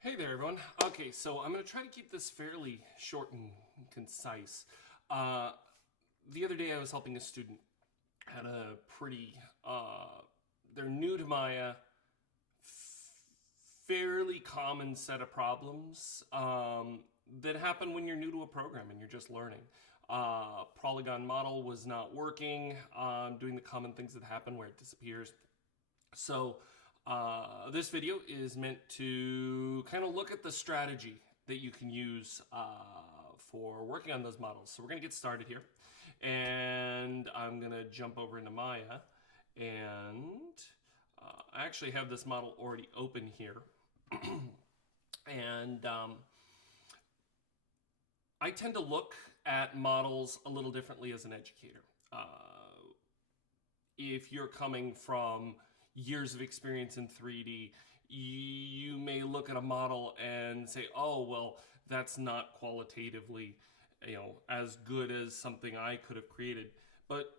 Hey there, everyone. Okay, so I'm going to try to keep this fairly short and concise. The other day I was helping a student. Had a pretty, they're new to Maya, fairly common set of problems that happen when you're new to a program and you're just learning. Polygon model was not working, doing the common things that happen where it disappears. So this video is meant to kind of look at the strategy that you can use for working on those models. So we're going to get started here. And I'm going to jump over into Maya. And I actually have this model already open here. And I tend to look at models a little differently as an educator. If you're coming from years of experience in 3D, you may look at a model and say, oh, well, that's not qualitatively, as good as something I could have created. But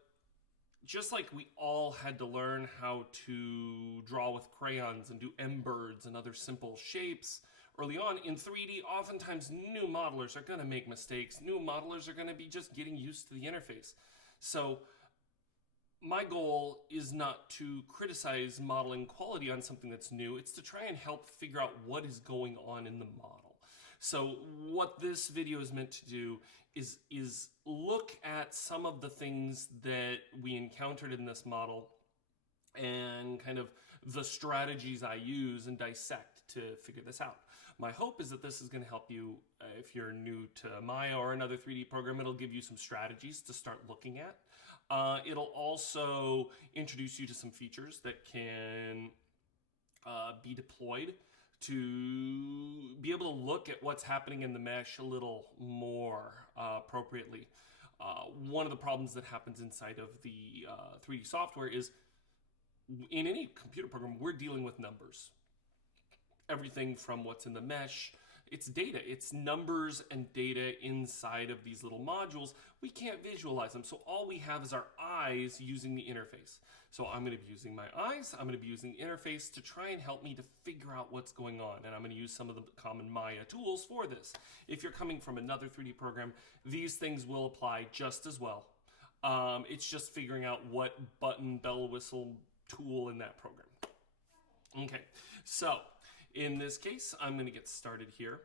just like we all had to learn how to draw with crayons and do M-birds and other simple shapes early on, in 3D, oftentimes new modelers are going to make mistakes. New modelers are going to be just getting used to the interface. So my goal is not to criticize modeling quality on something that's new. It's to try and help figure out what is going on in the model. So what this video is meant to do is look at some of the things that we encountered in this model and kind of the strategies I use and dissect to figure this out. My hope is that this is going to help you if you're new to Maya or another 3D program. It'll give you some strategies to start looking at. It'll also introduce you to some features that can be deployed to be able to look at what's happening in the mesh a little more appropriately. One of the problems that happens inside of the 3D software is in any computer program, we're dealing with numbers. Everything from what's in the mesh, it's data. It's numbers and data inside of these little modules. We can't visualize them. So all we have is our eyes using the interface. So I'm going to be using my eyes. I'm going to be using the interface to try and help me to figure out what's going on. And I'm going to use some of the common Maya tools for this. If you're coming from another 3D program, these things will apply just as well. It's just figuring out what button, bell, whistle, tool in that program. Okay, so in this case, I'm going to get started here.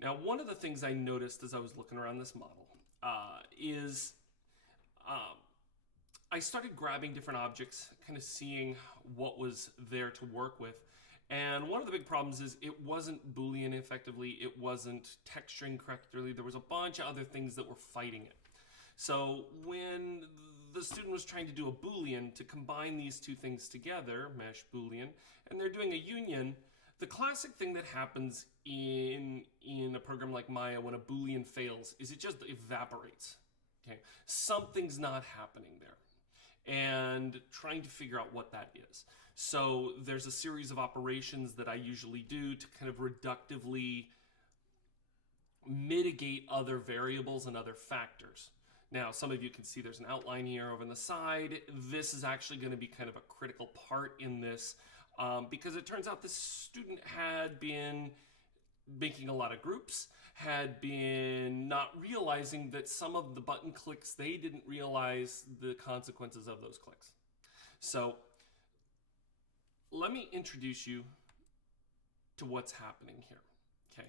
Now, one of the things I noticed as I was looking around this model is I started grabbing different objects, kind of seeing what was there to work with. And one of the big problems is it wasn't Boolean effectively, it wasn't texturing correctly, there was a bunch of other things that were fighting it. So when the student was trying to do a Boolean to combine these two things together, mesh Boolean, and they're doing a union, the classic thing that happens in a program like Maya when a Boolean fails is it just evaporates. Okay, something's not happening there. And trying to figure out what that is. So there's a series of operations that I usually do to kind of reductively mitigate other variables and other factors. Now, some of you can see there's an outline here over on the side. This is actually going to be kind of a critical part in this because it turns out this student had been making a lot of groups, had been not realizing that some of the button clicks, they didn't realize the consequences of those clicks. So let me introduce you to what's happening here. Okay.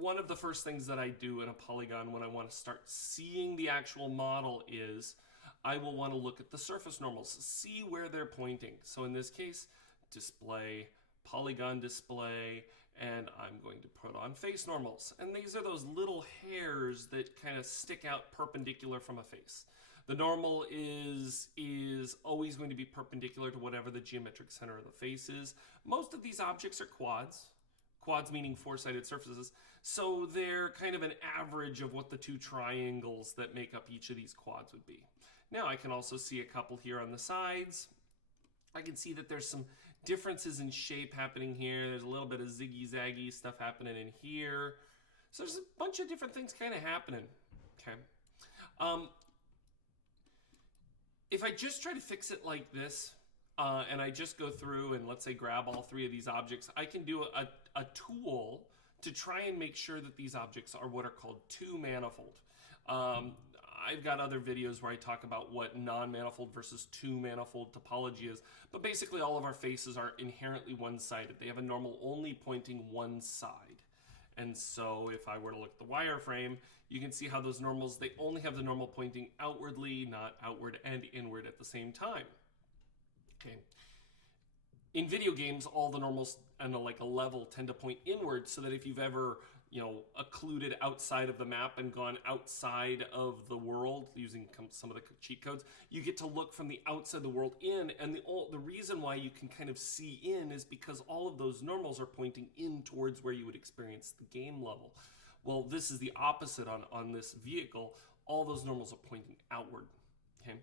One of the first things that I do in a polygon when I want to start seeing the actual model is I will want to look at the surface normals, see where they're pointing. So in this case, display, polygon display, and I'm going to put on face normals. And these are those little hairs that kind of stick out perpendicular from a face. The normal is always going to be perpendicular to whatever the geometric center of the face is. Most of these objects are quads. Quads meaning four-sided surfaces. So they're kind of an average of what the two triangles that make up each of these quads would be. Now I can also see a couple here on the sides. I can see that there's some differences in shape happening here. There's a little bit of ziggy-zaggy stuff happening in here. So there's a bunch of different things kind of happening. Okay. If I just try to fix it like this, and I just go through and let's say grab all three of these objects, I can do a tool to try and make sure that these objects are what are called two-manifold. I've got other videos where I talk about what non-manifold versus two-manifold topology is, but basically all of our faces are inherently one-sided. They have a normal only pointing one side. And so if I were to look at the wireframe, you can see how those normals, they only have the normal pointing outwardly, not outward and inward at the same time. Okay. In video games, all the normals on a level tend to point inward, so that if you've ever, occluded outside of the map and gone outside of the world using some of the cheat codes, you get to look from the outside of the world in, and the reason why you can kind of see in is because all of those normals are pointing in towards where you would experience the game level. Well, this is the opposite on this vehicle. All those normals are pointing outward. Okay.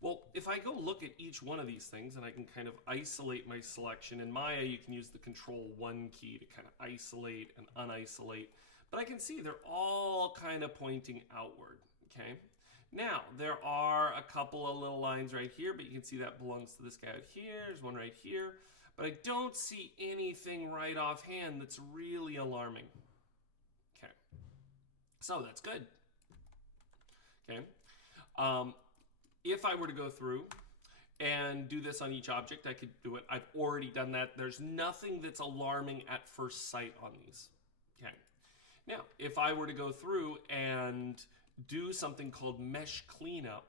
Well, if I go look at each one of these things and I can kind of isolate my selection, in Maya you can use the Control-1 key to kind of isolate and unisolate, but I can see they're all kind of pointing outward, okay? Now, there are a couple of little lines right here, but you can see that belongs to this guy out here, there's one right here, but I don't see anything right offhand that's really alarming. Okay, so that's good, okay? If I were to go through and do this on each object, I could do it. I've already done that. There's nothing that's alarming at first sight on these. Okay. Now, if I were to go through and do something called mesh cleanup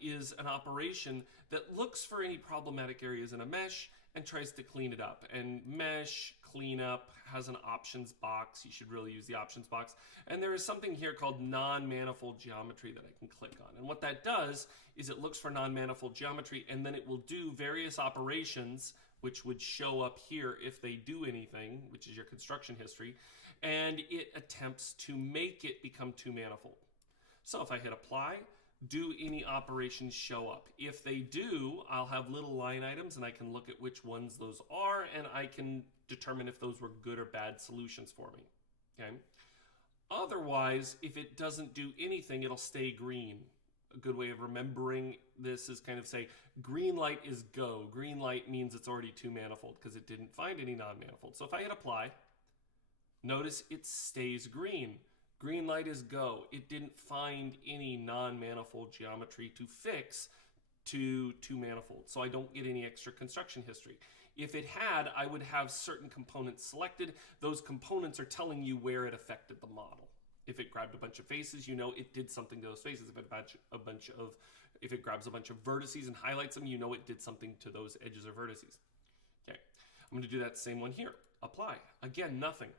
is an operation that looks for any problematic areas in a mesh and tries to clean it up. And mesh cleanup has an options box. You should really use the options box. And there is something here called non-manifold geometry that I can click on. And what that does is it looks for non-manifold geometry, and then it will do various operations which would show up here if they do anything, which is your construction history, and it attempts to make it become two-manifold. So if I hit apply, do any operations show up? If they do, I'll have little line items and I can look at which ones those are, and I can determine if those were good or bad solutions for me, okay? Otherwise, if it doesn't do anything, it'll stay green. A good way of remembering this is kind of say, green light is go. Green light means it's already two-manifold because it didn't find any non-manifold. So if I hit apply, notice it stays green. Green light is go. It didn't find any non-manifold geometry to fix to two-manifold, so I don't get any extra construction history. If it had, I would have certain components selected. Those components are telling you where it affected the model. If it grabbed a bunch of faces, you know it did something to those faces. If it grabs a bunch of vertices and highlights them, you know it did something to those edges or vertices. Okay, I'm going to do that same one here. Apply. Again, nothing.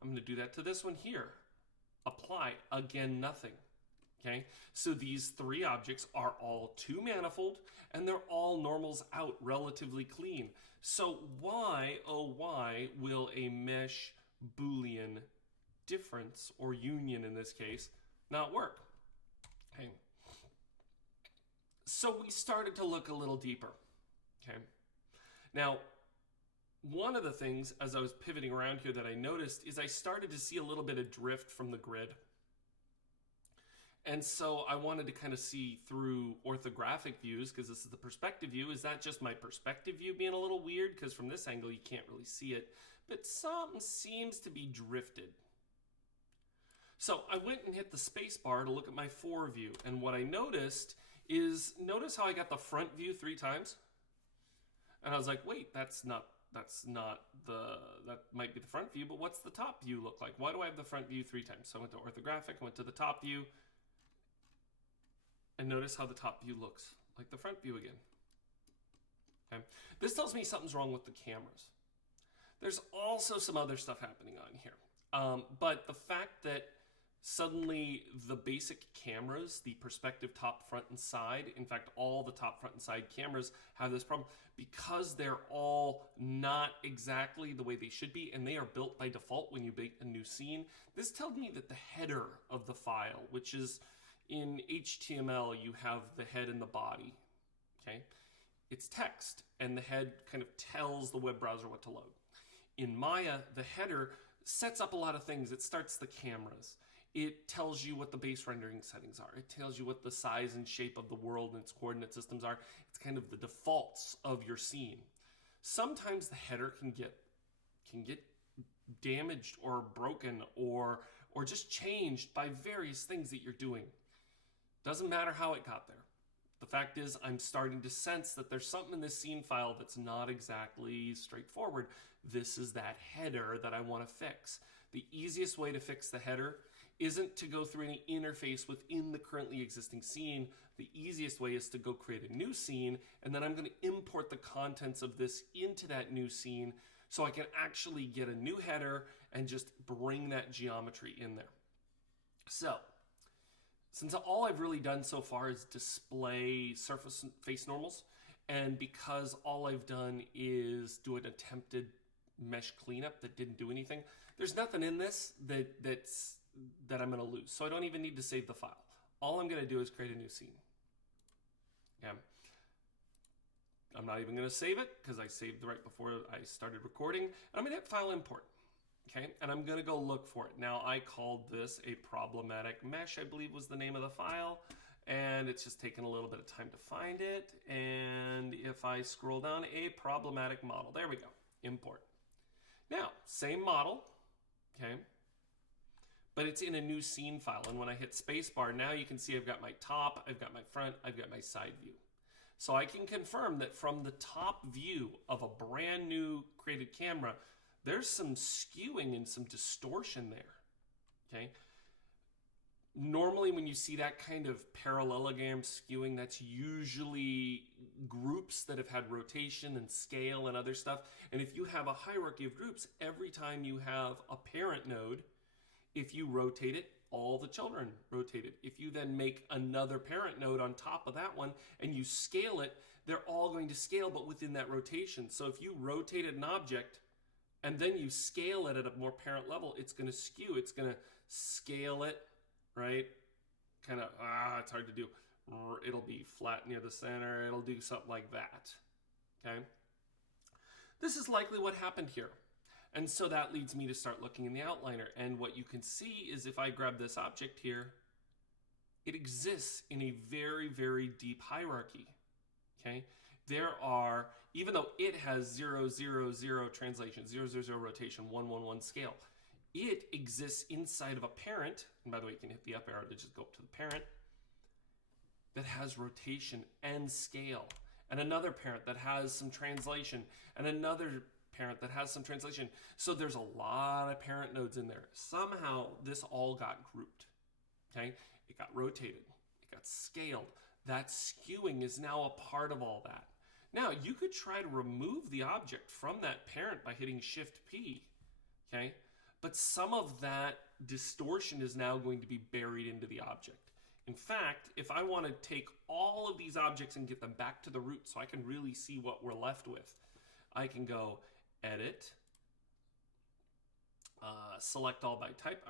I'm going to do that to this one here. Apply. Again, nothing. Okay, so these three objects are all two-manifold, and they're all normals out relatively clean. So why, oh why, will a mesh Boolean difference, or union in this case, not work? Okay, so we started to look a little deeper. Okay, now one of the things as I was pivoting around here that I noticed is I started to see a little bit of drift from the grid. And so I wanted to kind of see through orthographic views, because this is the perspective view. Is that just my perspective view being a little weird? Because from this angle, you can't really see it. But something seems to be drifted. So I went and hit the space bar to look at my fore view. And what I noticed is, notice how I got the front view 3 times? And I was like, wait, that might be the front view, but what's the top view look like? Why do I have the front view 3 times? So I went to orthographic, I went to the top view, and notice how the top view looks like the front view again. Okay. This tells me something's wrong with the cameras. There's also some other stuff happening on here. But the fact that suddenly the basic cameras, the perspective top, front, and side, in fact, all the top, front, and side cameras have this problem because they're all not exactly the way they should be, and they are built by default when you make a new scene. This tells me that the header of the file, which is in HTML, you have the head and the body, okay? It's text, and the head kind of tells the web browser what to load. In Maya, the header sets up a lot of things. It starts the cameras. It tells you what the base rendering settings are. It tells you what the size and shape of the world and its coordinate systems are. It's kind of the defaults of your scene. Sometimes the header can get damaged or broken or just changed by various things that you're doing. Doesn't matter how it got there. The fact is, I'm starting to sense that there's something in this scene file that's not exactly straightforward. This is that header that I want to fix. The easiest way to fix the header isn't to go through any interface within the currently existing scene. The easiest way is to go create a new scene, and then I'm going to import the contents of this into that new scene so I can actually get a new header and just bring that geometry in there. So, since all I've really done so far is display surface face normals, and because all I've done is do an attempted mesh cleanup that didn't do anything, there's nothing in this that I'm going to lose. So I don't even need to save the file. All I'm going to do is create a new scene. Yeah. I'm not even going to save it because I saved right before I started recording. And I'm going to hit File Import. Okay, and I'm going to go look for it. Now, I called this a problematic mesh, I believe was the name of the file. And it's just taken a little bit of time to find it. And if I scroll down, a problematic model. There we go. Import. Now, same model. Okay. But it's in a new scene file. And when I hit spacebar, now you can see I've got my top, I've got my front, I've got my side view. So I can confirm that from the top view of a brand new created camera, there's some skewing and some distortion there. Okay. Normally when you see that kind of parallelogram skewing, that's usually groups that have had rotation and scale and other stuff. And if you have a hierarchy of groups, every time you have a parent node, if you rotate it, all the children rotate it. If you then make another parent node on top of that one and you scale it, they're all going to scale but within that rotation. So if you rotated an object and then you scale it at a more parent level, it's going to skew. It's going to scale it, right? Kind of, it's hard to do. It'll be flat near the center. It'll do something like that, okay? This is likely what happened here. And so that leads me to start looking in the outliner. And what you can see is if I grab this object here, it exists in a very, very deep hierarchy, okay? There are, even though it has 0, 0, 0 translation, 0, 0, 0 rotation, 1, 1, 1 scale, it exists inside of a parent, and by the way, you can hit the up arrow to just go up to the parent, that has rotation and scale, and another parent that has some translation, and another parent that has some translation. So there's a lot of parent nodes in there. Somehow this all got grouped, okay? It got rotated, it got scaled. That skewing is now a part of all that. Now you could try to remove the object from that parent by hitting Shift P, okay? But some of that distortion is now going to be buried into the object. In fact, if I want to take all of these objects and get them back to the root so I can really see what we're left with, I can go Edit, select all by type.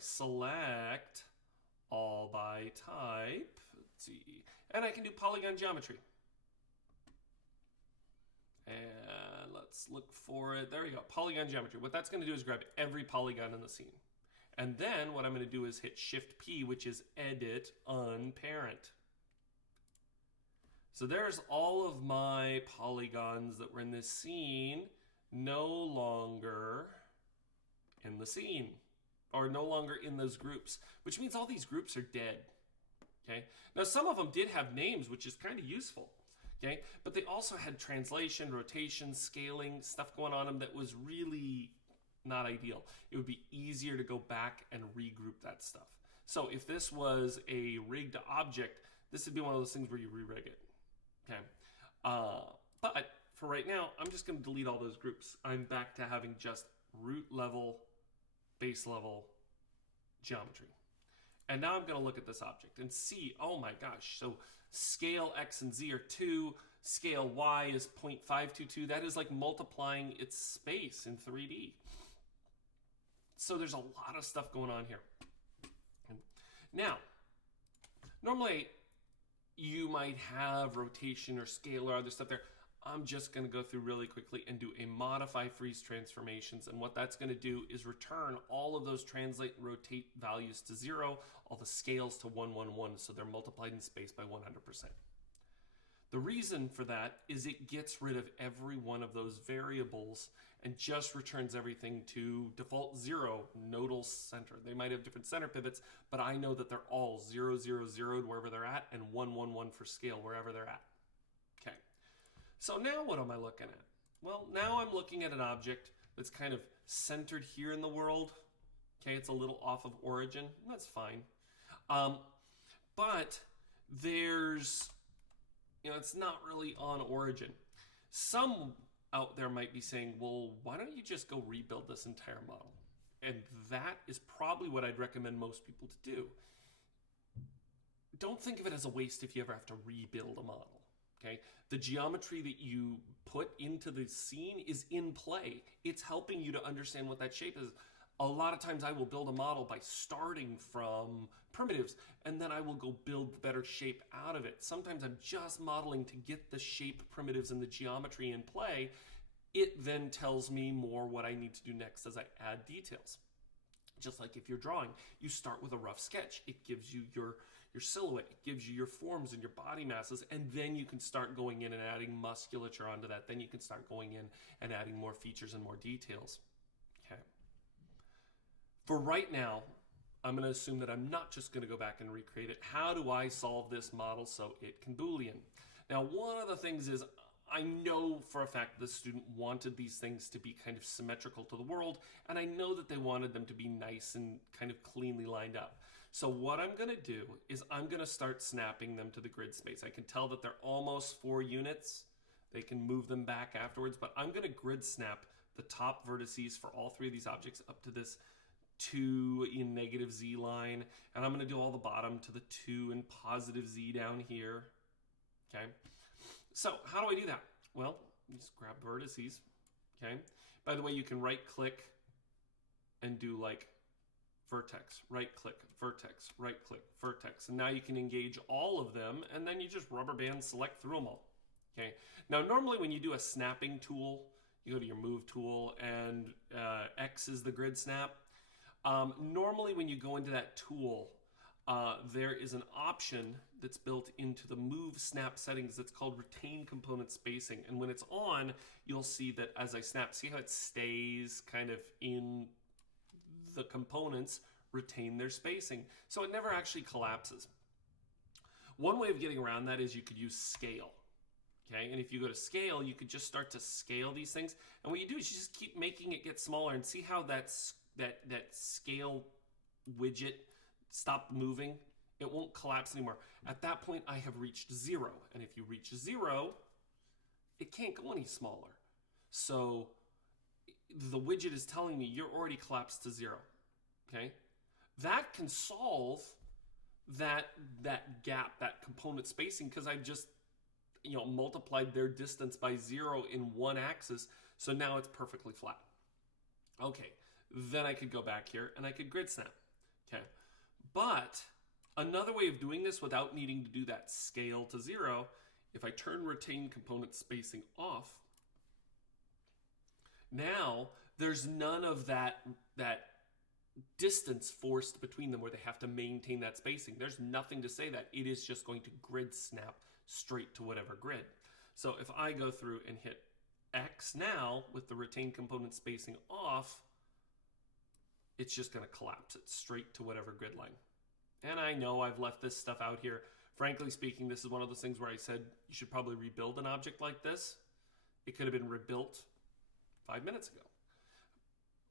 Select all by type. Let's see. And I can do polygon geometry. And let's look for it. There we go. Polygon geometry. What that's going to do is grab every polygon in the scene. And then what I'm going to do is hit Shift P, which is Edit Unparent. So there's all of my polygons that were in this scene no longer in the scene, or no longer in those groups, which means all these groups are dead. Okay. Now some of them did have names, which is kind of useful. Okay, but they also had translation, rotation, scaling, stuff going on them that was really not ideal. It would be easier to go back and regroup that stuff. So if this was a rigged object, this would be one of those things where you re-rig it. Okay, but for right now, I'm just going to delete all those groups. I'm back to having just root level, base level geometry. And now I'm going to look at this object and see, oh my gosh, so scale X and Z are 2, scale Y is 0.522. That is like multiplying its space in 3D. So there's a lot of stuff going on here. Now, normally you might have rotation or scale or other stuff there. I'm just going to go through really quickly and do a modify freeze transformations. And what that's going to do is return all of those translate and rotate values to 0, all the scales to 1, 1, 1, so they're multiplied in space by 100%. The reason for that is it gets rid of every one of those variables and just returns everything to default 0, nodal center. They might have different center pivots, but I know that they're all 0, 0, 0 wherever they're at, and 1, 1, 1 for scale wherever they're at. Okay. So now what am I looking at? Well, now I'm looking at an object that's kind of centered here in the world. Okay, it's a little off of origin. That's fine. But there's, it's not really on origin. Some out there might be saying, well, why don't you just go rebuild this entire model? And that is probably what I'd recommend most people to do. Don't think of it as a waste if you ever have to rebuild a model. Okay, the geometry that you put into the scene is in play. It's helping you to understand what that shape is. A lot of times I will build a model by starting from primitives, and then I will go build the better shape out of it. Sometimes I'm just modeling to get the shape primitives and the geometry in play. It then tells me more what I need to do next as I add details. Just like if you're drawing, you start with a rough sketch. It gives you your silhouette, it gives you your forms and your body masses, and then you can start going in and adding musculature onto that. Then you can start going in and adding more features and more details. Okay. For right now, I'm going to assume that I'm not just going to go back and recreate it. How do I solve this model so it can Boolean? Now, one of the things is, I know for a fact the student wanted these things to be kind of symmetrical to the world, and I know that they wanted them to be nice and kind of cleanly lined up. So what I'm going to do is I'm going to start snapping them to the grid space. I can tell that they're almost 4 units. They can move them back afterwards, but I'm going to grid snap the top vertices for all 3 of these objects up to this 2 in negative z line, and I'm going to do all the bottom to the 2 in positive z down here. Okay. So how do I do that? Well, you just grab vertices. Okay. By the way, you can right click and do like vertex, right click, vertex, right click, vertex. And now you can engage all of them, and then you just rubberband select through them all. Okay. Now, normally when you do a snapping tool, you go to your move tool, and X is the grid snap. Normally when you go into that tool, there is an option that's built into the move snap settings that's called retain component spacing. And when it's on, you'll see that as I snap, see how it stays kind of in the components, retain their spacing. So it never actually collapses. One way of getting around that is you could use scale. Okay, and if you go to scale, you could just start to scale these things. And what you do is you just keep making it get smaller, and see how that scale widget stopped moving. It won't collapse anymore. At that point, I have reached 0. And if you reach 0, it can't go any smaller. So the widget is telling me you're already collapsed to 0. Okay? That can solve that gap, that component spacing, because I've just multiplied their distance by 0 in one axis. So now it's perfectly flat. Okay. Then I could go back here and I could grid snap. Okay. But another way of doing this without needing to do that scale to 0, if I turn retain component spacing off, now there's none of that distance forced between them where they have to maintain that spacing. There's nothing to say that. It is just going to grid snap straight to whatever grid. So if I go through and hit X now with the retain component spacing off, it's just going to collapse it straight to whatever grid line. And I know I've left this stuff out here. Frankly speaking, this is one of those things where I said you should probably rebuild an object like this. It could have been rebuilt 5 minutes ago.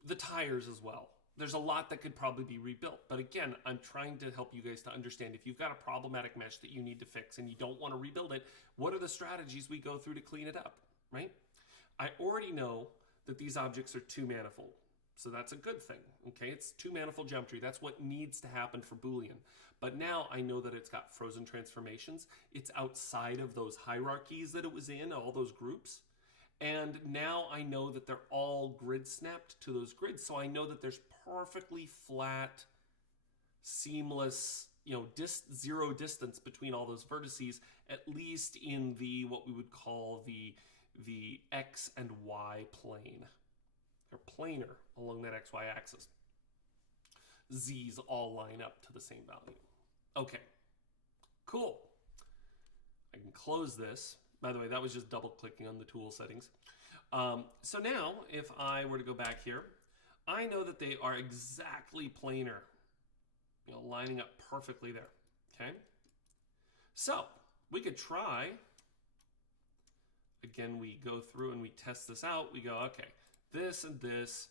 The tires as well. There's a lot that could probably be rebuilt. But again, I'm trying to help you guys to understand if you've got a problematic mesh that you need to fix and you don't want to rebuild it, what are the strategies we go through to clean it up, right? I already know that these objects are two-manifold. So that's a good thing, okay? It's two-manifold geometry. That's what needs to happen for Boolean. But now I know that it's got frozen transformations. It's outside of those hierarchies that it was in, all those groups. And now I know that they're all grid snapped to those grids. So I know that there's perfectly flat, seamless, zero distance between all those vertices, at least in the, what we would call the the X and Y plane. They're planar along that XY axis. Z's all line up to the same value. Okay, cool. I can close this. By the way, that was just double clicking on the tool settings. So now if I were to go back here, I know that they are exactly planar, lining up perfectly there, okay? So we could try, again, we go through and we test this out. We go, okay, this and this.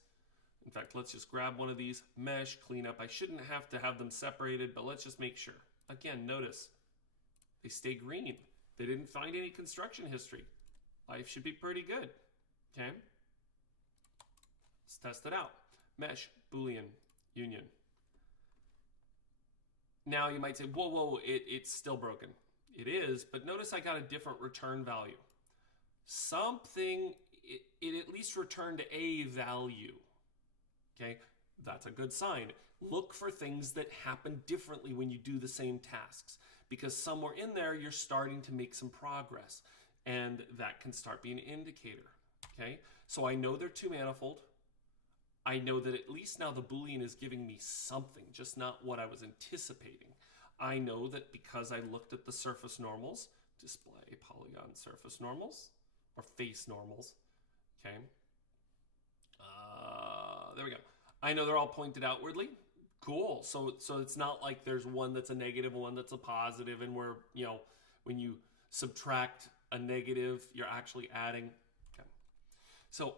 In fact, let's just grab one of these, mesh, clean up. I shouldn't have to have them separated, but let's just make sure. Again, notice they stay green. They didn't find any construction history. Life should be pretty good, okay? Let's test it out. Mesh, Boolean, Union. Now you might say, whoa, whoa, it's still broken. It is, but notice I got a different return value. Something, it at least returned a value. Okay, that's a good sign. Look for things that happen differently when you do the same tasks, because somewhere in there you're starting to make some progress, and that can start being an indicator. Okay, so I know they're two-manifold. I know that at least now the Boolean is giving me something, just not what I was anticipating. I know that because I looked at the surface normals, display polygon surface normals, or face normals, okay? There we go. I know they're all pointed outwardly. Cool. So it's not like there's one that's a negative, one that's a positive, and we're, when you subtract a negative, you're actually adding. Okay. So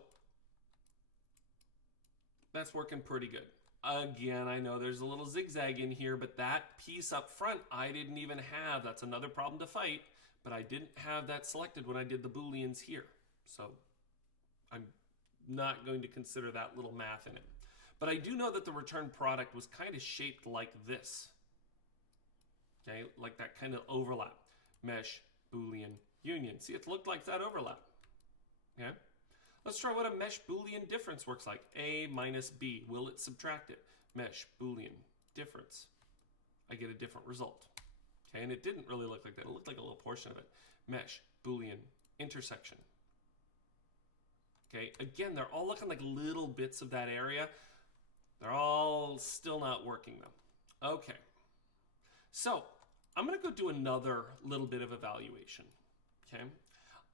that's working pretty good. Again, I know there's a little zigzag in here, but that piece up front, I didn't even have. That's another problem to fight, but I didn't have that selected when I did the Booleans here. So I'm not going to consider that little math in it. But I do know that the return product was kind of shaped like this. Okay, like that kind of overlap. Mesh, Boolean, Union. See, it looked like that overlap. Okay, let's try what a mesh Boolean difference works like. A minus B, will it subtract it? Mesh, Boolean, difference. I get a different result. Okay, and it didn't really look like that. It looked like a little portion of it. Mesh, Boolean, intersection. Okay, again, they're all looking like little bits of that area. They're all still not working though. Okay, so I'm gonna go do another little bit of evaluation, okay?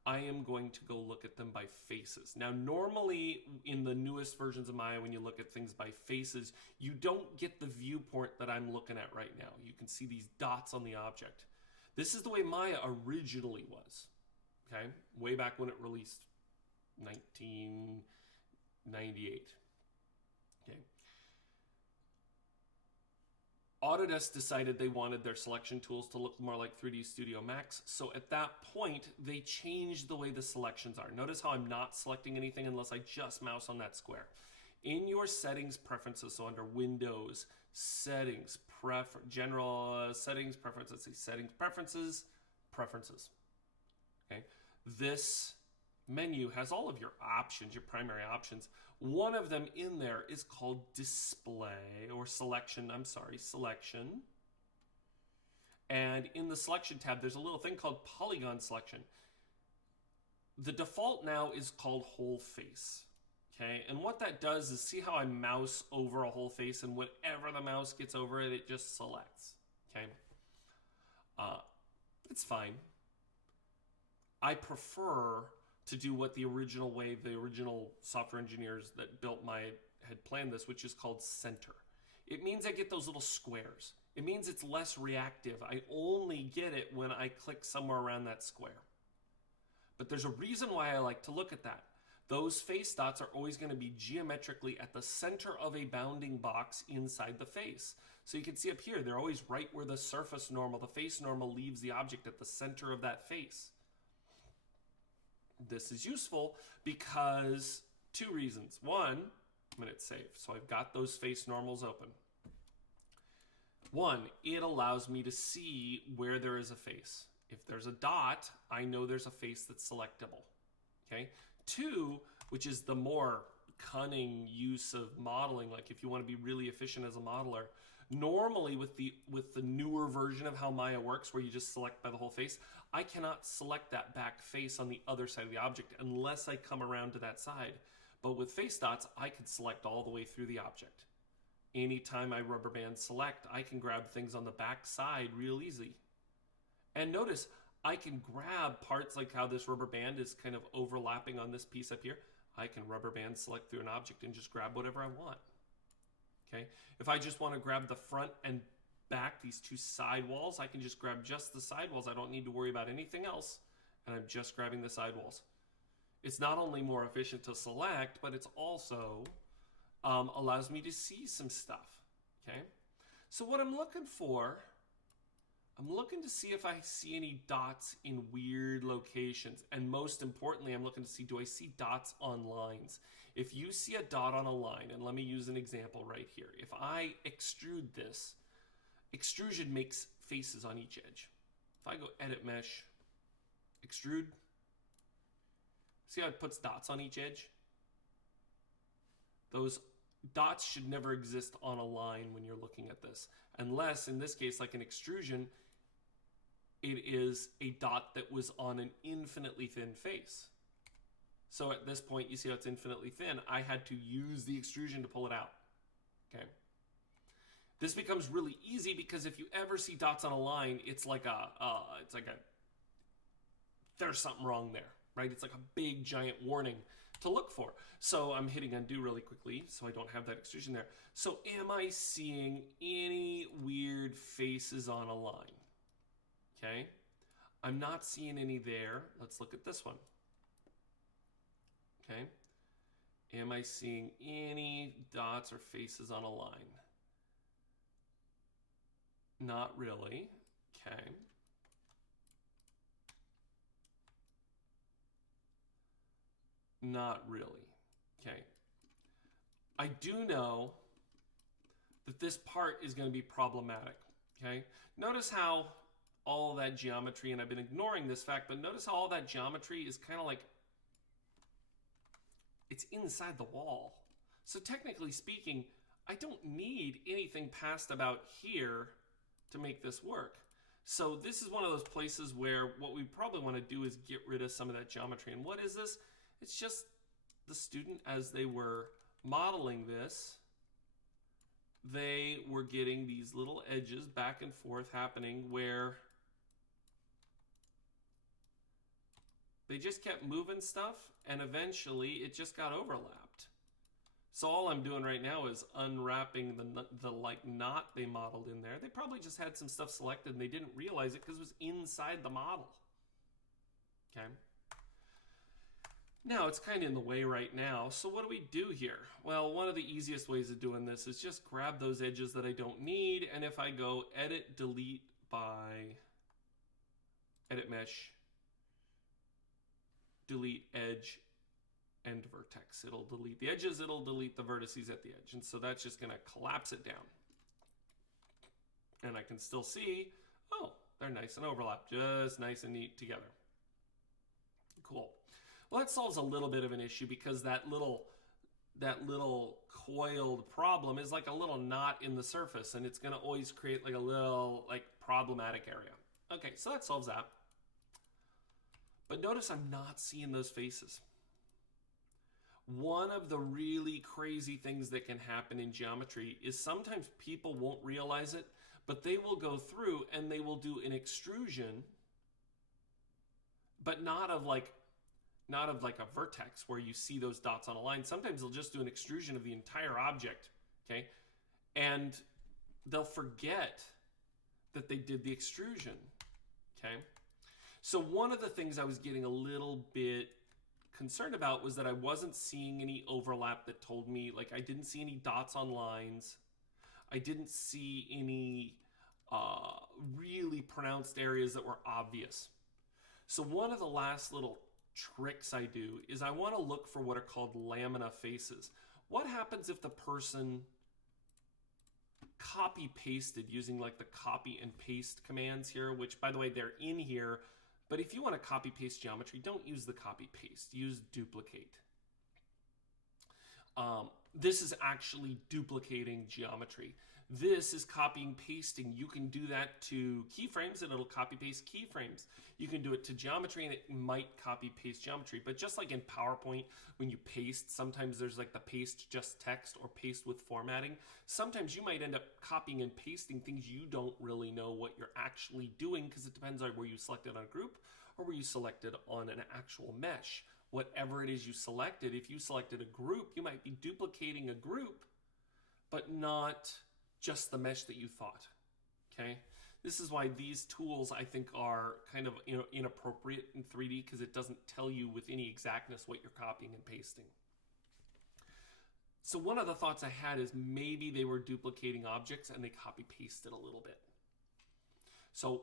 I am going to go look at them by faces. Now, normally in the newest versions of Maya, when you look at things by faces, you don't get the viewport that I'm looking at right now. You can see these dots on the object. This is the way Maya originally was, okay? Way back when it released, 1998, okay? Autodesk decided they wanted their selection tools to look more like 3D Studio Max, so at that point, they changed the way the selections are. Notice how I'm not selecting anything unless I just mouse on that square. In your settings preferences, so under Windows, settings, general settings, preferences, let's see, settings, preferences, preferences, okay? This menu has all of your options, your primary options. One of them in there is called display or selection. I'm sorry, selection. And in the selection tab, there's a little thing called polygon selection. The default now is called whole face. Okay, and what that does is see how I mouse over a whole face, and whenever the mouse gets over it, it just selects. Okay, it's fine. I prefer to do what the original way, the original software engineers that built Maya had planned this, which is called center. It means I get those little squares. It means it's less reactive. I only get it when I click somewhere around that square. But there's a reason why I like to look at that. Those face dots are always going to be geometrically at the center of a bounding box inside the face. So you can see up here, they're always right where the surface normal, the face normal leaves the object at the center of that face. This is useful because two reasons. One, I'm going to hit save. So I've got those face normals open. One, it allows me to see where there is a face. If there's a dot, I know there's a face that's selectable. Okay. Two, which is the more cunning use of modeling, like if you want to be really efficient as a modeler, Normally with the newer version of how Maya works, where you just select by the whole face, I cannot select that back face on the other side of the object unless I come around to that side. But with face dots, I can select all the way through the object. Anytime I Rubberband Select, I can grab things on the back side real easy. And notice, I can grab parts like how this rubber band is kind of overlapping on this piece up here. I can Rubberband Select through an object and just grab whatever I want. Okay. If I just want to grab the front and back, these two side walls, I can just grab just the side walls. I don't need to worry about anything else. And I'm just grabbing the side walls. It's not only more efficient to select, but it's also allows me to see some stuff. Okay. So what I'm looking for, I'm looking to see if I see any dots in weird locations. And most importantly, I'm looking to see, do I see dots on lines? If you see a dot on a line, and let me use an example right here. If I extrude this, extrusion makes faces on each edge. If I go edit mesh, extrude, see how it puts dots on each edge? Those dots should never exist on a line when you're looking at this. Unless, in this case, like an extrusion, it is a dot that was on an infinitely thin face. So at this point, you see how it's infinitely thin. I had to use the extrusion to pull it out. Okay. This becomes really easy because if you ever see dots on a line, it's like there's something wrong there, right? It's like a big giant warning to look for. So I'm hitting undo really quickly so I don't have that extrusion there. So am I seeing any weird faces on a line? Okay. I'm not seeing any there. Let's look at this one. Okay. Am I seeing any dots or faces on a line? Not really. Okay. Not really. Okay. I do know that this part is going to be problematic. Okay. Notice how all that geometry, and I've been ignoring this fact, but notice how all that geometry is kind of like, it's inside the wall. So technically speaking, I don't need anything past about here to make this work. So this is one of those places where what we probably want to do is get rid of some of that geometry. And what is this? It's just the student, as they were modeling this, they were getting these little edges back and forth happening where they just kept moving stuff, and eventually it just got overlapped. So all I'm doing right now is unwrapping the like knot they modeled in there. They probably just had some stuff selected and they didn't realize it because it was inside the model. Okay. Now it's kind of in the way right now. So what do we do here? Well, one of the easiest ways of doing this is just grab those edges that I don't need. And if I go edit, delete by edit mesh, delete edge and vertex. It'll delete the edges, it'll delete the vertices at the edge. And so that's just gonna collapse it down. And I can still see, oh, they're nice and overlapped, just nice and neat together. Cool. Well, that solves a little bit of an issue because that little coiled problem is like a little knot in the surface, and it's gonna always create like a little like problematic area. Okay, so that solves that. But notice I'm not seeing those faces. One of the really crazy things that can happen in geometry is sometimes people won't realize it, but they will go through and they will do an extrusion, but not of like a vertex where you see those dots on a line. Sometimes they'll just do an extrusion of the entire object, okay? And they'll forget that they did the extrusion, okay? So one of the things I was getting a little bit concerned about was that I wasn't seeing any overlap that told me, like I didn't see any dots on lines. I didn't see any really pronounced areas that were obvious. So one of the last little tricks I do is I want to look for what are called Lamina Faces. What happens if the person copy pasted using like the copy and paste commands here, which by the way, they're in here. But if you want to copy paste geometry, don't use the copy paste, use duplicate. This is actually duplicating geometry. This is copying, pasting. You can do that to keyframes and it'll copy paste keyframes. You can do it to geometry and it might copy paste geometry. But just like in PowerPoint, when you paste, sometimes there's like the paste just text or paste with formatting. Sometimes you might end up copying and pasting things you don't really know what you're actually doing, because it depends on where you selected on a group or where you selected on an actual mesh. Whatever it is you selected, if you selected a group, you might be duplicating a group, but not just the mesh that you thought. Okay, this is why these tools I think are kind of inappropriate in 3D, because it doesn't tell you with any exactness what you're copying and pasting. So one of the thoughts I had is maybe they were duplicating objects and they copy pasted a little bit. So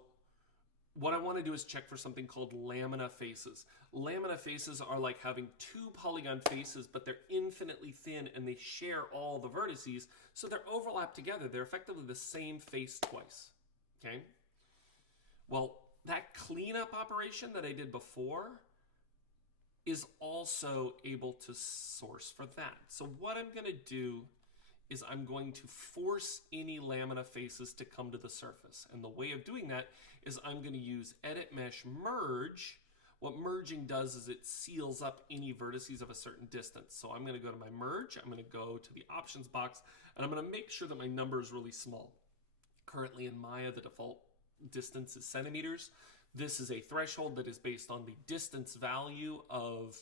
what I want to do is check for something called Lamina Faces. Lamina Faces are like having two polygon faces, but they're infinitely thin and they share all the vertices, so they're overlapped together. They're effectively the same face twice. Okay? Well, that cleanup operation that I did before is also able to source for that. So what I'm going to do is I'm going to force any lamina faces to come to the surface. And the way of doing that is I'm going to use edit mesh merge. What merging does is it seals up any vertices of a certain distance. So I'm going to go to my merge, I'm going to go to the options box, and I'm going to make sure that my number is really small. Currently in Maya, the default distance is centimeters. This is a threshold that is based on the distance value of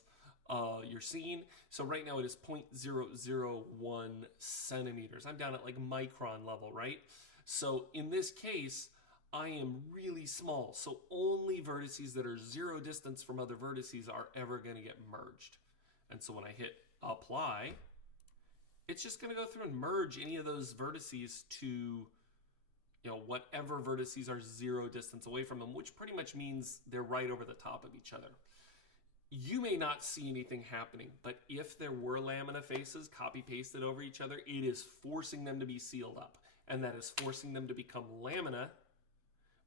your scene. So right now it is 0.001 centimeters. I'm down at like micron level, right? So in this case, I am really small. So only vertices that are zero distance from other vertices are ever going to get merged. And so when I hit apply, it's just going to go through and merge any of those vertices to whatever vertices are zero distance away from them, which pretty much means they're right over the top of each other. You may not see anything happening, but if there were lamina faces copy pasted over each other, it is forcing them to be sealed up. And that is forcing them to become lamina,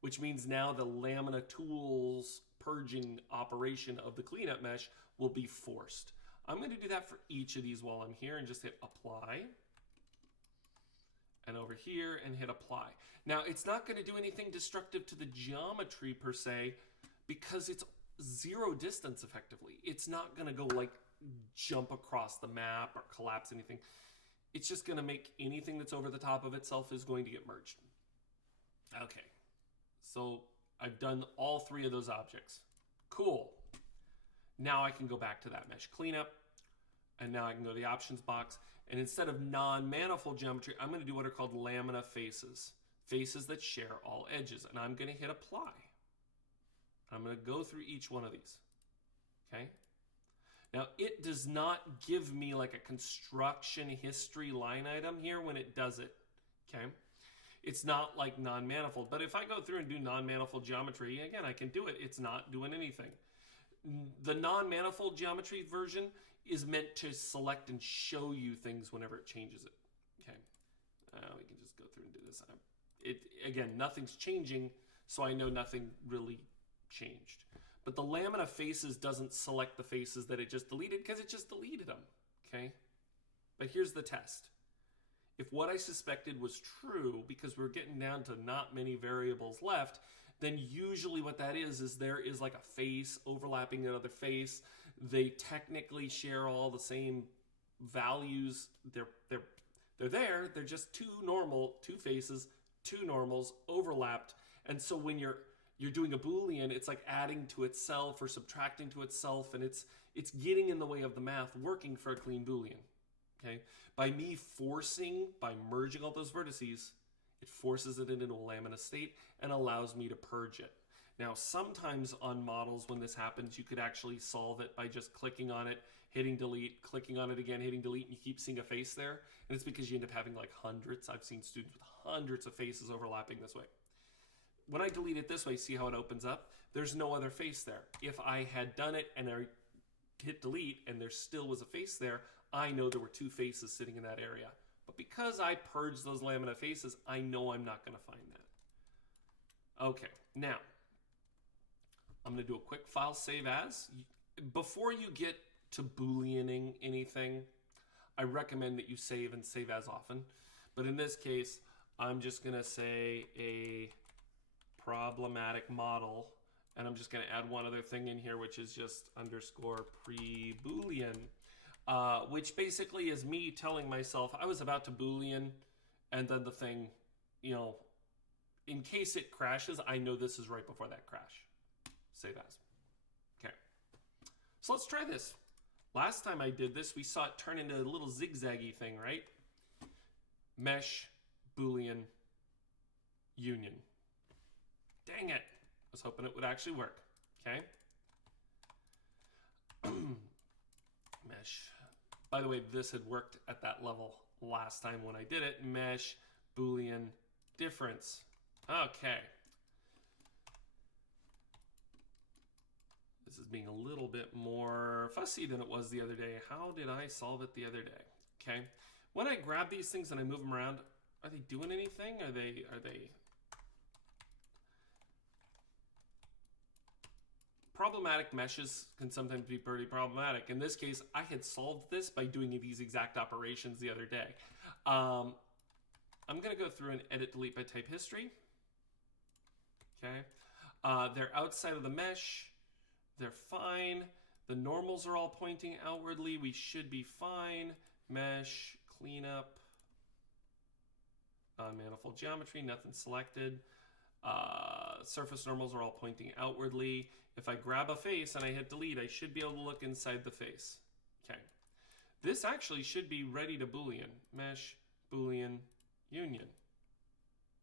which means now the lamina tools purging operation of the cleanup mesh will be forced. I'm going to do that for each of these while I'm here and just hit apply. And over here and hit apply. Now it's not going to do anything destructive to the geometry per se, because it's zero distance effectively. It's not going to go like jump across the map or collapse anything. It's just going to make anything that's over the top of itself is going to get merged. Okay, so I've done all three of those objects. Cool. Now I can go back to that mesh cleanup, and now I can go to the options box, and instead of non-manifold geometry, I'm going to do what are called lamina faces, faces that share all edges, and I'm going to hit apply. I'm going to go through each one of these. Okay. Now it does not give me like a construction history line item here when it does it. Okay. It's not like non-manifold, but if I go through and do non-manifold geometry, again, I can do it. It's not doing anything. The non-manifold geometry version is meant to select and show you things whenever it changes it. Okay. We can just go through and do this. Again, nothing's changing, so I know nothing really changed. But the lamina faces doesn't select the faces that it just deleted because it just deleted them. Okay. But here's the test. If what I suspected was true, because we're getting down to not many variables left, then usually what that is there is like a face overlapping another face. They technically share all the same values. They're there. They're just two faces, two normals overlapped. And so when you're doing a Boolean, it's like adding to itself or subtracting to itself, and it's getting in the way of the math working for a clean Boolean. Okay? By merging all those vertices, it forces it into a lamina state and allows me to purge it. Now, sometimes on models when this happens, you could actually solve it by just clicking on it, hitting delete, clicking on it again, hitting delete, and you keep seeing a face there. And it's because you end up having like hundreds. I've seen students with hundreds of faces overlapping this way. When I delete it this way, see how it opens up? There's no other face there. If I had done it and I hit delete and there still was a face there, I know there were two faces sitting in that area. But because I purged those lamina faces, I know I'm not going to find that. Okay, now I'm going to do a quick file save as. Before you get to Booleaning anything, I recommend that you save and save as often. But in this case, I'm just going to say a problematic model, and I'm just going to add one other thing in here, which is just underscore Preboolean, which basically is me telling myself I was about to Boolean, and then the thing, you know, in case it crashes, I know this is right before that crash. Save as. Okay. So let's try this. Last time I did this, we saw it turn into a little zigzaggy thing, right? Mesh, Boolean, Union. Dang it. I was hoping it would actually work. Okay. Mesh. By the way, this had worked at that level last time when I did it. Mesh, Boolean, difference. Okay. This is being a little bit more fussy than it was the other day. How did I solve it the other day? Okay. When I grab these things and I move them around, are they doing anything? Are they problematic meshes can sometimes be pretty problematic. In this case, I had solved this by doing these exact operations the other day. I'm going to go through and edit delete by type history. Okay. They're outside of the mesh. They're fine. The normals are all pointing outwardly. We should be fine. Mesh, cleanup, non-manifold geometry, nothing selected. Surface normals are all pointing outwardly. If I grab a face and I hit delete, I should be able to look inside the face. Okay. This actually should be ready to Boolean. Mesh, Boolean, Union.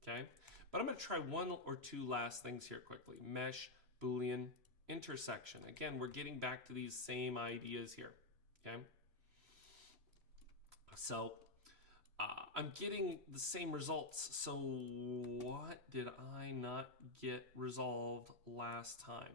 Okay. But I'm going to try one or two last things here quickly. Mesh, Boolean, intersection. Again, we're getting back to these same ideas here. Okay. So I'm getting the same results. So what did I not get resolved last time?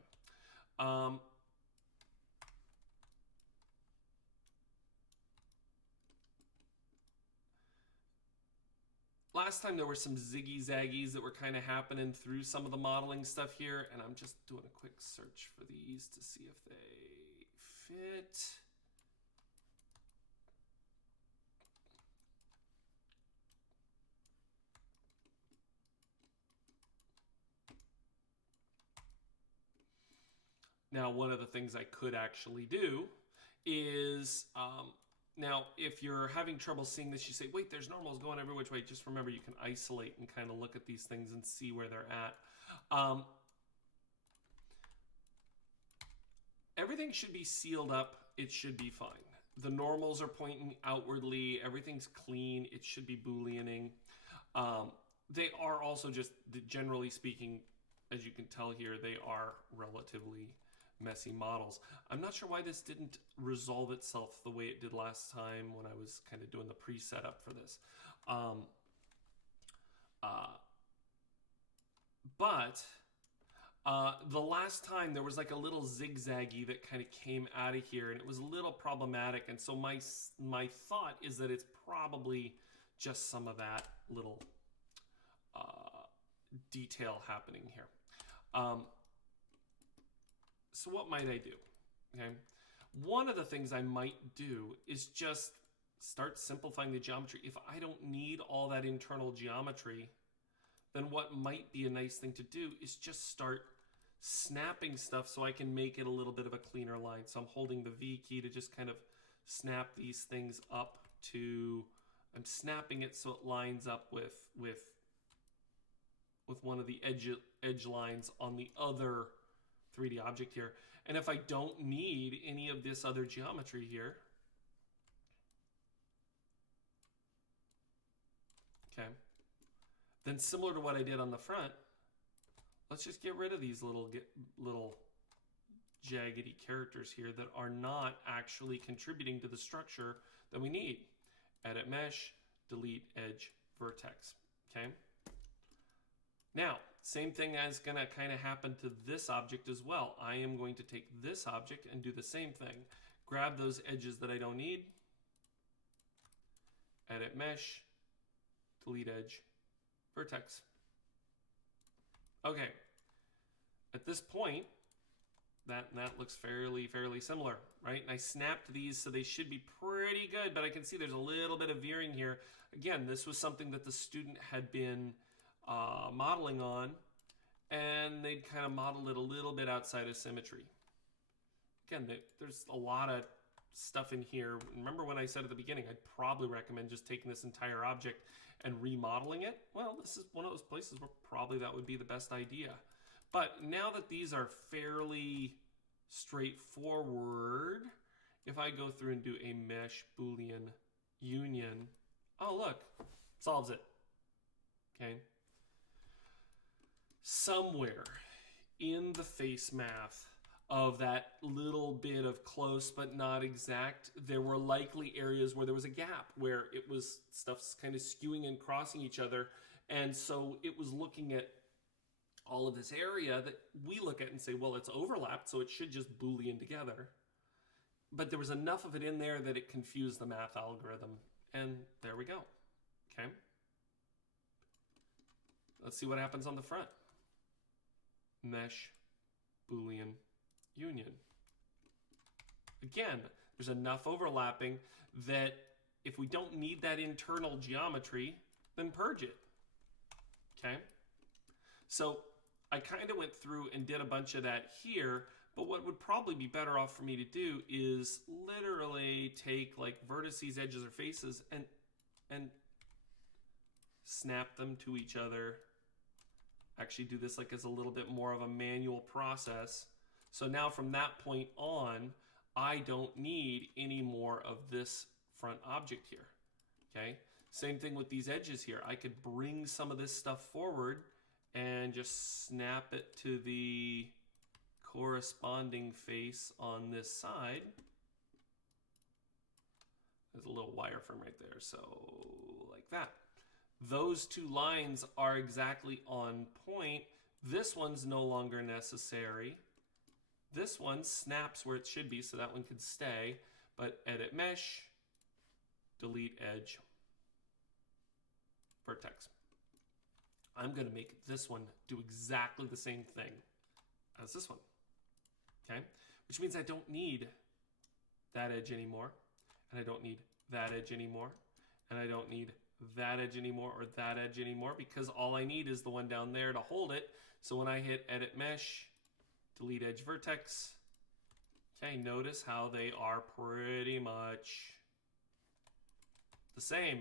Last time there were some ziggy-zaggies that were kind of happening through some of the modeling stuff here, and I'm just doing a quick search for these to see if they fit. Now, one of the things I could actually do is, now if you're having trouble seeing this, you say, wait, there's normals going every which way. Just remember you can isolate and kind of look at these things and see where they're at. Everything should be sealed up. It should be fine. The normals are pointing outwardly. Everything's clean. It should be Booleaning. They are also just, generally speaking, as you can tell here, they are relatively messy models. I'm not sure why this didn't resolve itself the way it did last time when I was kind of doing the pre-setup for this. The last time there was like a little zigzaggy that kind of came out of here, and it was a little problematic. And so my thought is that it's probably just some of that little detail happening here. So what might I do? Okay, one of the things I might do is just start simplifying the geometry. If I don't need all that internal geometry, then what might be a nice thing to do is just start snapping stuff so I can make it a little bit of a cleaner line. So I'm holding the V key to just kind of snap these things up to, I'm snapping it so it lines up with one of the edge lines on the other 3D object here. And if I don't need any of this other geometry here, okay, then similar to what I did on the front, let's just get rid of these little jaggedy characters here that are not actually contributing to the structure that we need. Edit mesh, delete edge vertex, okay? Now, same thing is going to kind of happen to this object as well. I am going to take this object and do the same thing. Grab those edges that I don't need. Edit mesh, delete edge, vertex. Okay. At this point, that looks fairly similar, right? And I snapped these so they should be pretty good, but I can see there's a little bit of veering here. Again, this was something that the student had been modeling on, and they'd kind of modeled it a little bit outside of symmetry. Again, there's a lot of stuff in here. Remember when I said at the beginning, I'd probably recommend just taking this entire object and remodeling it? Well, this is one of those places where probably that would be the best idea. But now that these are fairly straightforward, if I go through and do a mesh Boolean Union, oh look, solves it. Okay. Somewhere in the face math of that little bit of close but not exact, there were likely areas where there was a gap, where it was stuff's kind of skewing and crossing each other. And so it was looking at all of this area that we look at and say, well, it's overlapped, so it should just Boolean together. But there was enough of it in there that it confused the math algorithm. And there we go. Okay. Let's see what happens on the front. Mesh Boolean Union. Again, there's enough overlapping that if we don't need that internal geometry, then purge it. Okay? So I kind of went through and did a bunch of that here, but what would probably be better off for me to do is literally take like vertices, edges, or faces and snap them to each other. Actually do this like as a little bit more of a manual process. So now from that point on, I don't need any more of this front object here, okay? Same thing with these edges here. I could bring some of this stuff forward and just snap it to the corresponding face on this side. There's a little wireframe right there, so like that. Those two lines are exactly on point. This one's no longer necessary. This one snaps where it should be, so that one can stay. But edit mesh, delete edge, vertex. I'm going to make this one do exactly the same thing as this one. Okay? Which means I don't need that edge anymore. And I don't need that edge anymore. And I don't need that edge anymore or that edge anymore, because all I need is the one down there to hold it. So when I hit edit mesh, delete edge vertex, okay, notice how they are pretty much the same.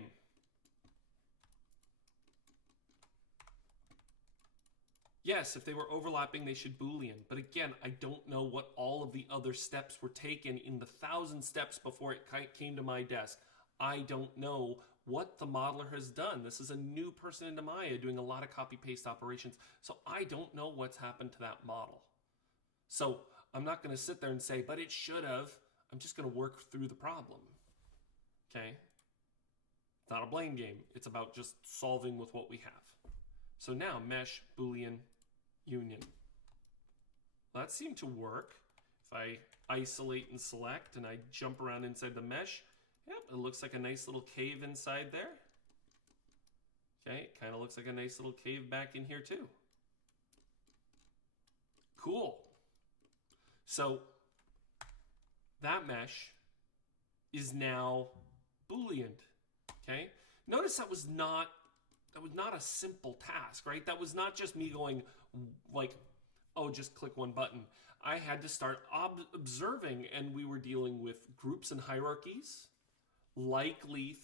Yes, if they were overlapping, they should Boolean. But again, I don't know what all of the other steps were taken in the 1,000 steps before it came to my desk. I don't know what the modeler has done. This is a new person into Maya doing a lot of copy-paste operations. So I don't know what's happened to that model. So I'm not going to sit there and say, but it should have. I'm just going to work through the problem. Okay? It's not a blame game. It's about just solving with what we have. So now, mesh Boolean Union. Well, that seemed to work. If I isolate and select and I jump around inside the mesh, yep, it looks like a nice little cave inside there. Okay, it kind of looks like a nice little cave back in here too. Cool. So that mesh is now Booleaned. Okay? Notice that was not a simple task, right? That was not just me going like, oh, just click one button. I had to start observing, and we were dealing with groups and hierarchies. Likely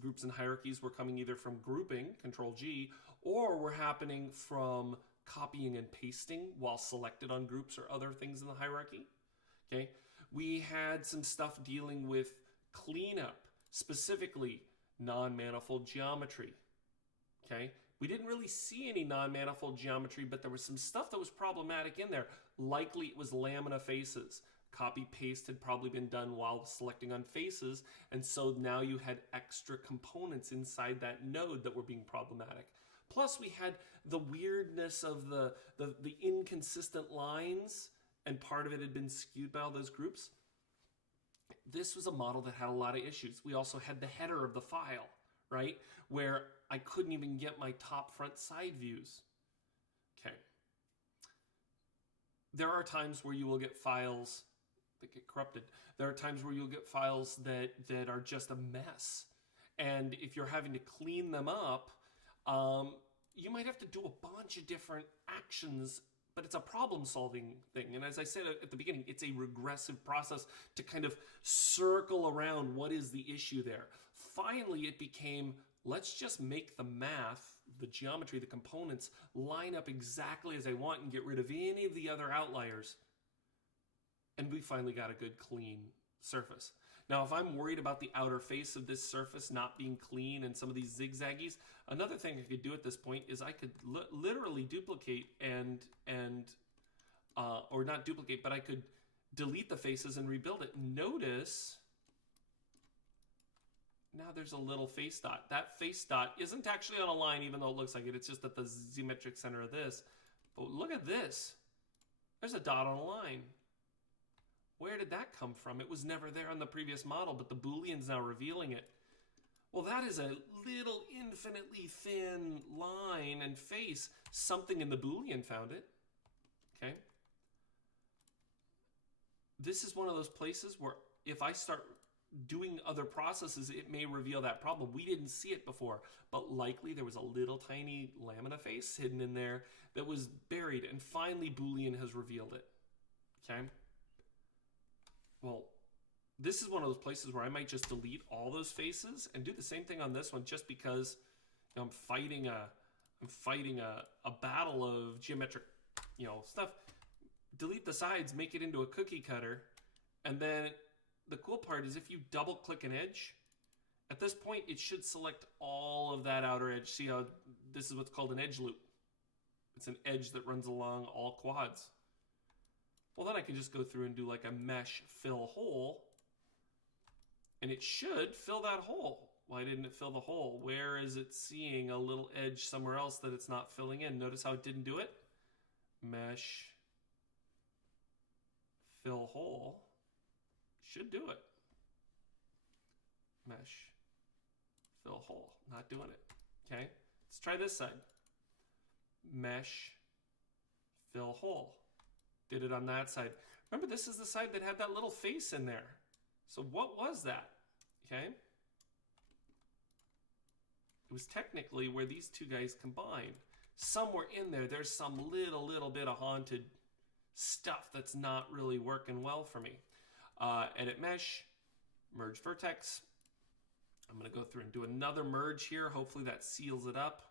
groups and hierarchies were coming either from grouping, Control G, or were happening from copying and pasting while selected on groups or other things in the hierarchy. Okay, we had some stuff dealing with cleanup, specifically non-manifold geometry. Okay, we didn't really see any non-manifold geometry, but there was some stuff that was problematic in there. Likely it was Lamina Faces. Copy-paste had probably been done while selecting on faces, and so now you had extra components inside that node that were being problematic. Plus we had the weirdness of the inconsistent lines, and part of it had been skewed by all those groups. This was a model that had a lot of issues. We also had the header of the file, right? Where I couldn't even get my top, front, side views. Okay. there are times where you will get files that get corrupted. There are times where you'll get files that are just a mess. And if you're having to clean them up, you might have to do a bunch of different actions, but it's a problem-solving thing. And as I said at the beginning, it's a regressive process to kind of circle around what is the issue there. Finally, it became, let's just make the math, the geometry, the components, line up exactly as I want and get rid of any of the other outliers. And we finally got a good, clean surface. Now, if I'm worried about the outer face of this surface not being clean and some of these zigzaggies, another thing I could do at this point is I could literally duplicate or not duplicate, but I could delete the faces and rebuild it. Notice, now there's a little face dot. That face dot isn't actually on a line, even though it looks like it. It's just at the geometric center of this. But look at this. There's a dot on a line. Where did that come from? It was never there on the previous model, but the Boolean's now revealing it. Well, that is a little infinitely thin line and face. Something in the Boolean found it. Okay. This is one of those places where if I start doing other processes, it may reveal that problem. We didn't see it before, but likely there was a little tiny Lamina face hidden in there that was buried, and finally Boolean has revealed it. Okay. Well, this is one of those places where I might just delete all those faces and do the same thing on this one, just because I'm fighting a battle of geometric, stuff. Delete the sides, make it into a cookie cutter, and then the cool part is if you double click an edge, at this point it should select all of that outer edge. See how this is what's called an edge loop. It's an edge that runs along all quads. Well, then I can just go through and do like a mesh fill hole, and it should fill that hole. Why didn't it fill the hole? Where is it seeing a little edge somewhere else that it's not filling in? Notice how it didn't do it? Mesh fill hole should do it. Mesh fill hole, not doing it. Okay, let's try this side. Mesh fill hole. Did it on that side. Remember, this is the side that had that little face in there. So what was that? Okay. It was technically where these two guys combined. Somewhere in there, there's some little bit of haunted stuff that's not really working well for me. Edit mesh, merge vertex. I'm going to go through and do another merge here. Hopefully that seals it up.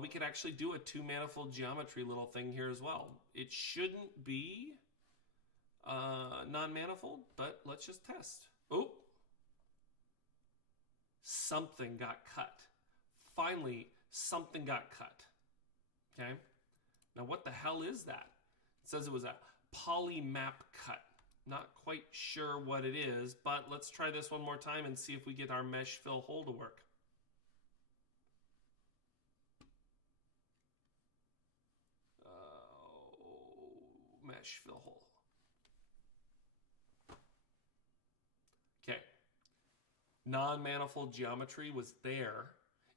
We could actually do a two-manifold geometry little thing here as well. It shouldn't be non-manifold, but let's just test. Oh, something got cut. Finally, something got cut. Okay. Now, what the hell is that? It says it was a polymap cut. Not quite sure what it is, but let's try this one more time and see if we get our mesh fill hole to work. Mesh fill hole. Okay. Non-manifold geometry was there.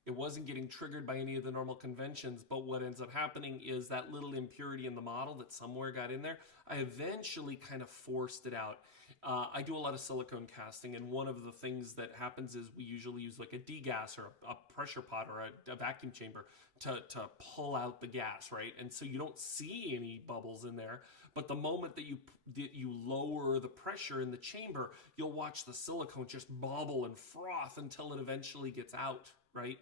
It wasn't getting triggered by any of the normal conventions, but what ends up happening is that little impurity in the model that somewhere got in there, I eventually kind of forced it out. I do a lot of silicone casting, and one of the things that happens is we usually use like a degas or a pressure pot or a vacuum chamber to pull out the gas, right? And so you don't see any bubbles in there, but the moment that you lower the pressure in the chamber, you'll watch the silicone just bubble and froth until it eventually gets out, right?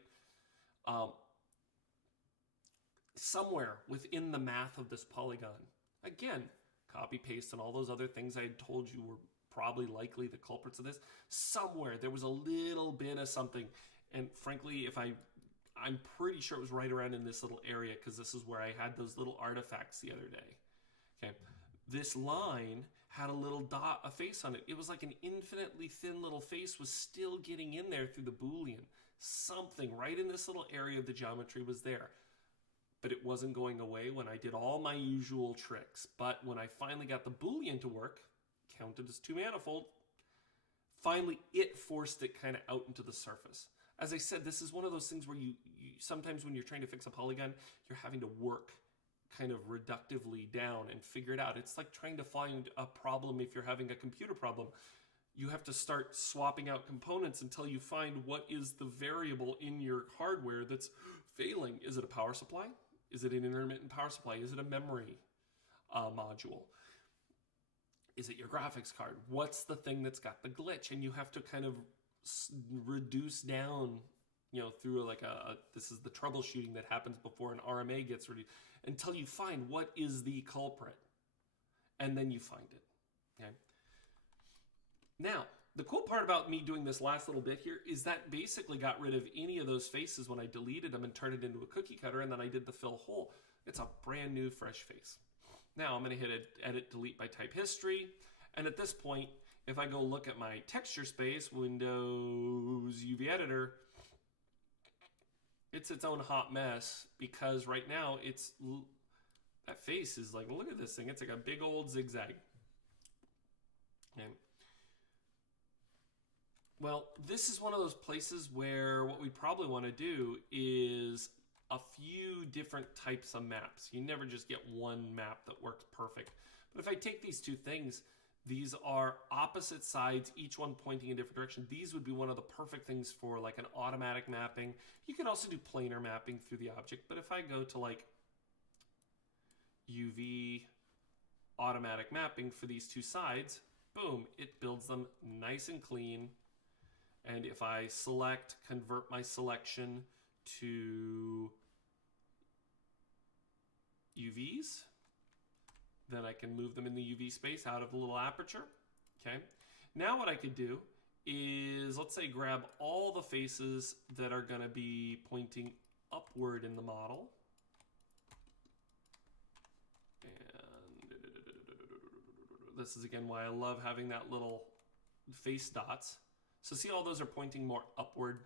Somewhere within the math of this polygon, again, copy paste and all those other things I had told you were probably likely the culprits of this, somewhere there was a little bit of something. And frankly, I'm pretty sure it was right around in this little area, because this is where I had those little artifacts the other day. Okay, this line had a little dot, a face on it. It was like an infinitely thin little face was still getting in there through the Boolean. Something right in this little area of the geometry was there. But it wasn't going away when I did all my usual tricks. But when I finally got the Boolean to work, counted as two-manifold, finally it forced it kind of out into the surface. As I said, this is one of those things where you sometimes when you're trying to fix a polygon, you're having to work kind of reductively down and figure it out. It's like trying to find a problem if you're having a computer problem. You have to start swapping out components until you find what is the variable in your hardware that's failing. Is it a power supply? Is it an intermittent power supply? Is it a memory module? Is it your graphics card? What's the thing that's got the glitch? And you have to kind of reduce down, you know, through like this is the troubleshooting that happens before an RMA gets ready, until you find what is the culprit. And then you find it, okay? Now, the cool part about me doing this last little bit here is that basically got rid of any of those faces when I deleted them and turned it into a cookie cutter, and then I did the fill hole. It's a brand new fresh face. Now I'm going to hit edit delete by type history, and at this point, if I go look at my texture space, Windows UV editor, it's its own hot mess, because right now that face is like, look at this thing, it's like a big old zigzag. Okay. Well, this is one of those places where what we probably want to do is a few different types of maps. You never just get one map that works perfect. But if I take these two things, these are opposite sides, each one pointing in a different direction. These would be one of the perfect things for like an automatic mapping. You could also do planar mapping through the object. But if I go to like UV automatic mapping for these two sides, boom, it builds them nice and clean. And if I select, convert my selection to UVs, then I can move them in the UV space out of the little aperture. Okay. Now what I could do is, let's say, grab all the faces that are going to be pointing upward in the model. And this is again why I love having that little face dots. So see, all those are pointing more upward.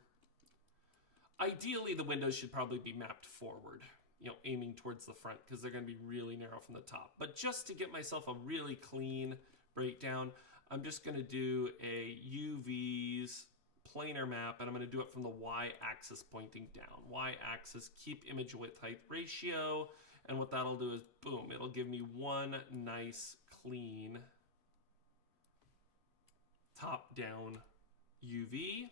Ideally, the windows should probably be mapped forward, you know, aiming towards the front, because they're going to be really narrow from the top. But just to get myself a really clean breakdown, I'm just going to do a UVs planar map, and I'm going to do it from the y-axis pointing down. Y-axis, keep image width height ratio, and what that'll do is, boom, it'll give me one nice clean top-down UV.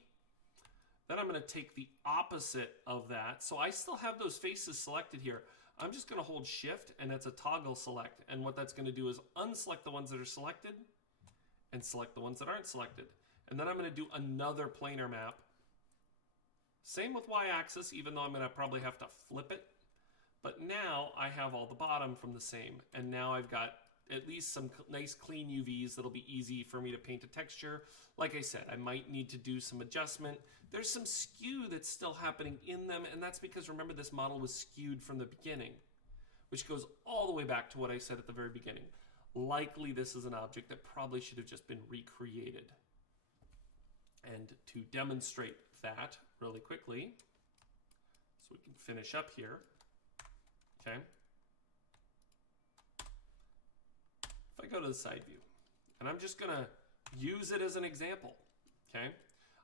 Then I'm going to take the opposite of that. So I still have those faces selected here. I'm just going to hold shift, and it's a toggle select. And what that's going to do is unselect the ones that are selected and select the ones that aren't selected. And then I'm going to do another planar map. Same with y-axis, even though I'm going to probably have to flip it. But now I have all the bottom from the same. And now I've got at least some nice clean UVs that'll be easy for me to paint a texture. Like I said, I might need to do some adjustment. There's some skew that's still happening in them, and that's because, remember, this model was skewed from the beginning, which goes all the way back to what I said at the very beginning. Likely this is an object that probably should have just been recreated. And to demonstrate that really quickly, so we can finish up here, okay? If I go to the side view, and I'm just going to use it as an example, okay?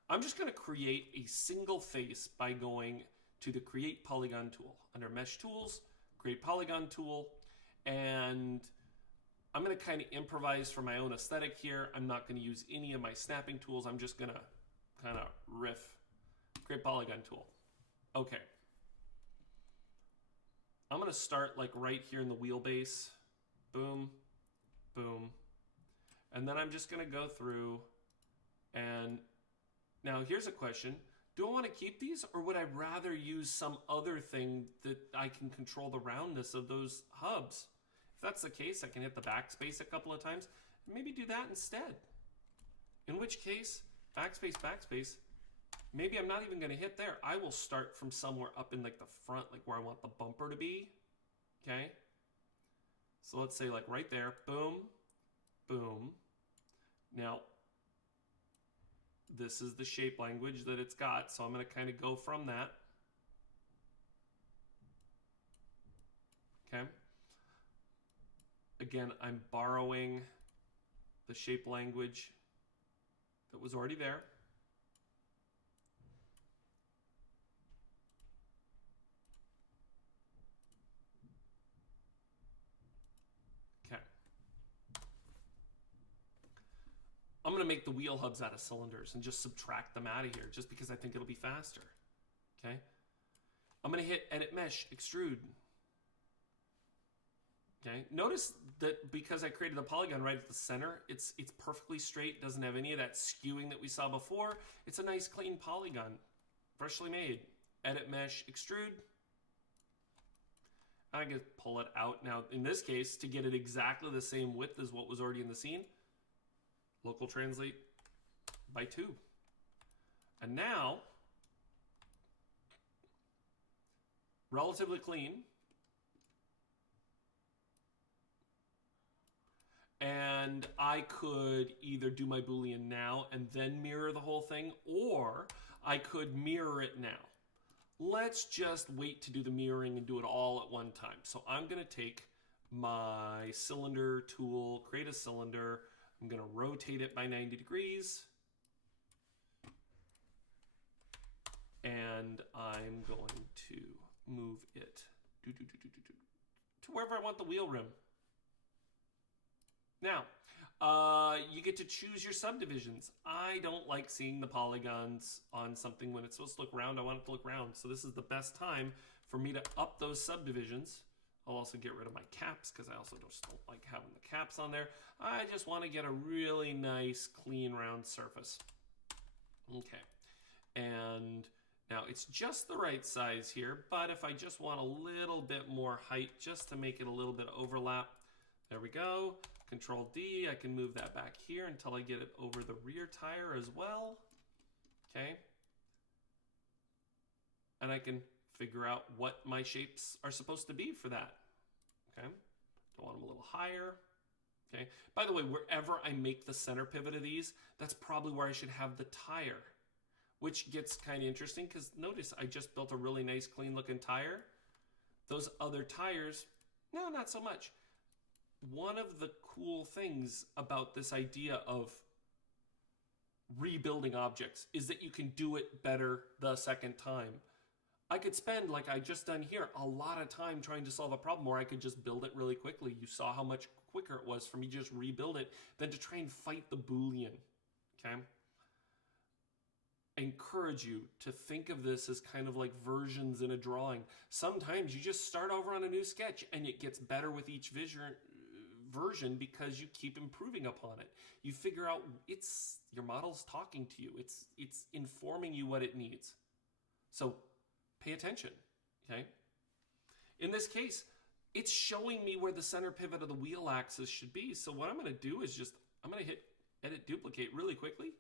I'm just going to create a single face by going to the Create Polygon tool. Under Mesh Tools, Create Polygon tool, and I'm going to kind of improvise for my own aesthetic here. I'm not going to use any of my snapping tools. I'm just going to kind of riff. Create Polygon tool. Okay. I'm going to start like right here in the wheelbase. Boom. Boom. And then I'm just going to go through, and now here's a question. Do I want to keep these, or would I rather use some other thing that I can control the roundness of those hubs? If that's the case, I can hit the backspace a couple of times and maybe do that instead. In which case, backspace, backspace, maybe I'm not even going to hit there. I will start from somewhere up in like the front, like where I want the bumper to be. Okay. So let's say like right there, boom, boom. Now, this is the shape language that it's got, so I'm going to kind of go from that. Okay. Again, I'm borrowing the shape language that was already there. to make the wheel hubs out of cylinders and just subtract them out of here just because I think it'll be faster. Okay. I'm going to hit Edit Mesh, Extrude. Okay. Notice that because I created the polygon right at the center, it's perfectly straight, doesn't have any of that skewing that we saw before. It's a nice clean polygon, freshly made. Edit Mesh, Extrude. I can pull it out. Now, in this case, to get it exactly the same width as what was already in the scene, local translate by 2. And now, relatively clean. And I could either do my Boolean now and then mirror the whole thing, or I could mirror it now. Let's just wait to do the mirroring and do it all at one time. So I'm going to take my cylinder tool, create a cylinder. I'm going to rotate it by 90 degrees. And I'm going to move it to wherever I want the wheel rim. Now, you get to choose your subdivisions. I don't like seeing the polygons on something when it's supposed to look round. I want it to look round. So this is the best time for me to up those subdivisions. I'll also get rid of my caps because I also just don't like having the caps on there. I just want to get a really nice, clean, round surface. Okay. And now it's just the right size here, but if I just want a little bit more height just to make it a little bit overlap, there we go. Control D, I can move that back here until I get it over the rear tire as well. Okay. And I can figure out what my shapes are supposed to be for that. Okay. I want them a little higher. Okay. By the way, wherever I make the center pivot of these, that's probably where I should have the tire, which gets kind of interesting because notice I just built a really nice clean looking tire. Those other tires, no, not so much. One of the cool things about this idea of rebuilding objects is that you can do it better the second time. I could spend, like I just done here, a lot of time trying to solve a problem, or I could just build it really quickly. You saw how much quicker it was for me to just rebuild it than to try and fight the Boolean. Okay? I encourage you to think of this as kind of like versions in a drawing. Sometimes you just start over on a new sketch and it gets better with each version because you keep improving upon it. You figure out your model's talking to you. It's informing you what it needs. So pay attention, okay? In this case, it's showing me where the center pivot of the wheel axis should be. So what I'm going to do is I'm going to hit Edit Duplicate really quickly.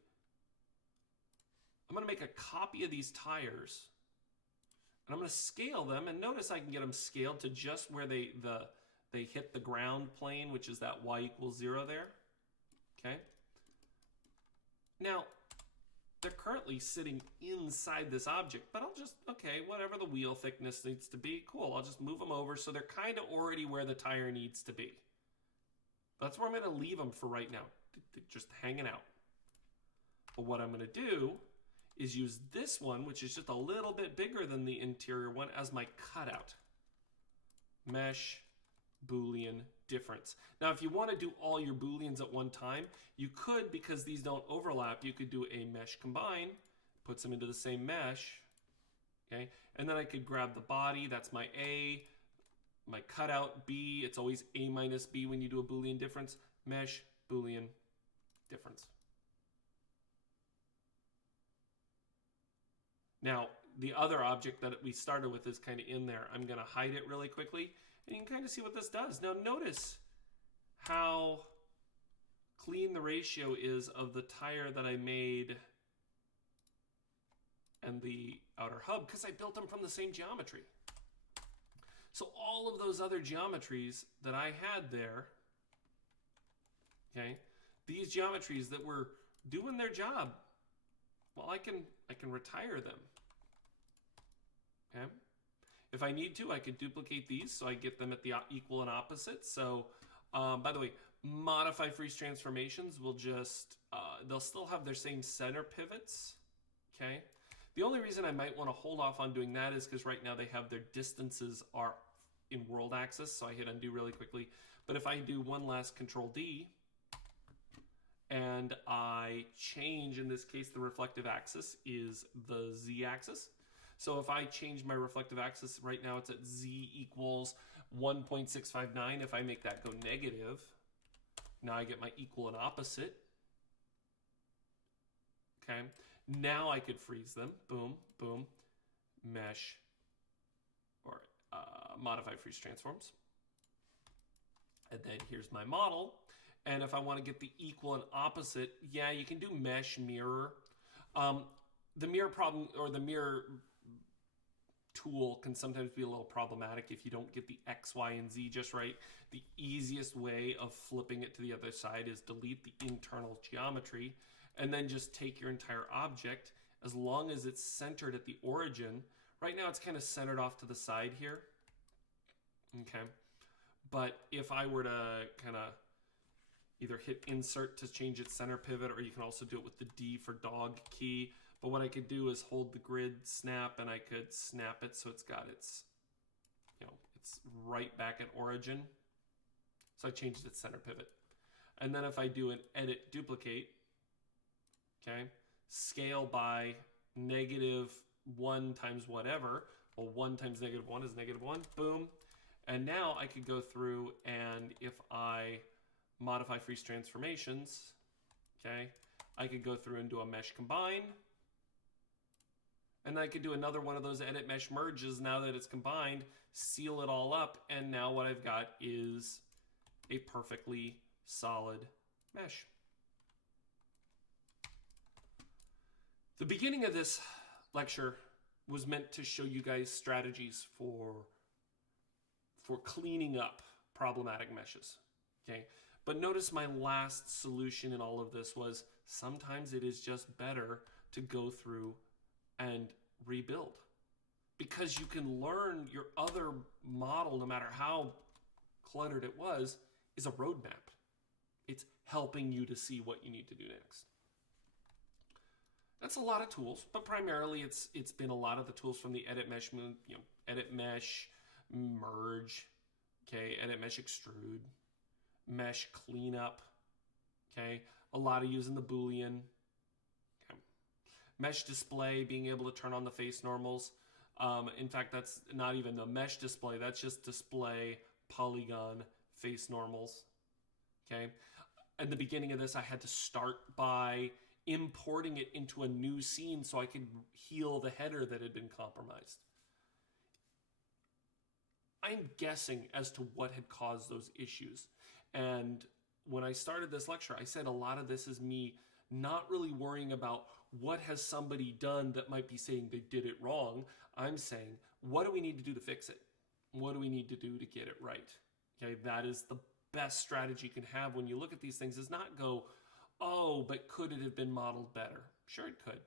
I'm going to make a copy of these tires, and I'm going to scale them. And notice I can get them scaled to just where they hit the ground plane, which is that y = 0 there. Okay. Now, they're currently sitting inside this object, but I'll just, okay, whatever the wheel thickness needs to be, cool. I'll just move them over so they're kind of already where the tire needs to be. That's where I'm going to leave them for right now, just hanging out. But what I'm going to do is use this one, which is just a little bit bigger than the interior one, as my cutout. Mesh, Boolean, difference. Now, if you want to do all your Booleans at one time, you could, because these don't overlap, you could do a mesh combine, puts them into the same mesh, okay? And then I could grab the body, that's my A, my cutout, B, it's always A minus B when you do a Boolean difference, mesh, Boolean, difference. Now, the other object that we started with is kind of in there. I'm going to hide it really quickly, and you can kind of see what this does. Now, notice how clean the ratio is of the tire that I made and the outer hub, because I built them from the same geometry. So all of those other geometries that I had there, okay, these geometries that were doing their job, well, I can retire them. Okay. If I need to, I could duplicate these so I get them at the equal and opposite. So, by the way, modify freeze transformations will just, they'll still have their same center pivots. Okay. The only reason I might want to hold off on doing that is because right now they have their distances are in world axis. So I hit undo really quickly. But if I do one last Control D, and I change, in this case, the reflective axis is the z-axis. So if I change my reflective axis, right now it's at z equals 1.659. If I make that go negative, now I get my equal and opposite. Okay, now I could freeze them. Boom, boom, mesh, or modify freeze transforms. And then here's my model. And if I want to get the equal and opposite, yeah, you can do mesh mirror. The mirror problem, or the mirror tool, can sometimes be a little problematic if you don't get the X, Y, and Z just right. The easiest way of flipping it to the other side is delete the internal geometry and then just take your entire object, as long as it's centered at the origin. Right now it's kind of centered off to the side here. Okay. But if I were to kind of either hit insert to change its center pivot, or you can also do it with the D for dog key. But what I could do is hold the grid snap, and I could snap it so it's got its, it's right back at origin. So I changed its center pivot. And then if I do an edit duplicate, okay, scale by -1 times whatever, well, 1 times -1 is -1, boom. And now I could go through, and if I modify freeze transformations, okay, I could go through and do a mesh combine. And I could do another one of those edit mesh merges now that it's combined, seal it all up, and now what I've got is a perfectly solid mesh. The beginning of this lecture was meant to show you guys strategies for cleaning up problematic meshes, okay? But notice my last solution in all of this was sometimes it is just better to go through and rebuild, because you can learn your other model, no matter how cluttered it was, is a roadmap. It's helping you to see what you need to do next. That's a lot of tools, but primarily it's been a lot of the tools from the edit mesh, edit mesh, merge, okay, edit mesh extrude, mesh cleanup, okay, a lot of using the Boolean, okay. Mesh display, being able to turn on the face normals. In fact, that's not even the mesh display, that's just display polygon face normals, okay. At the beginning of this, I had to start by importing it into a new scene so I could heal the header that had been compromised. I'm guessing as to what had caused those issues. And when I started this lecture, I said a lot of this is me not really worrying about what has somebody done that might be saying they did it wrong. I'm saying, what do we need to do to fix it? What do we need to do to get it right? Okay, that is the best strategy you can have when you look at these things, is not go, oh, but could it have been modeled better? Sure it could.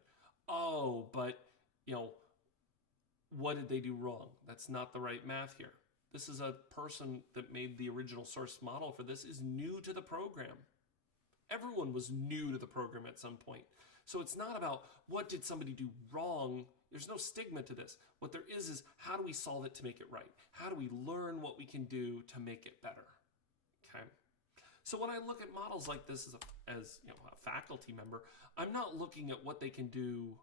Oh, but, what did they do wrong? That's not the right math here. This is a person that made the original source model for this is new to the program. Everyone was new to the program at some point. So it's not about what did somebody do wrong. There's no stigma to this. What there is how do we solve it to make it right? How do we learn what we can do to make it better? Okay. So when I look at models like this as a faculty member, I'm not looking at what they can do,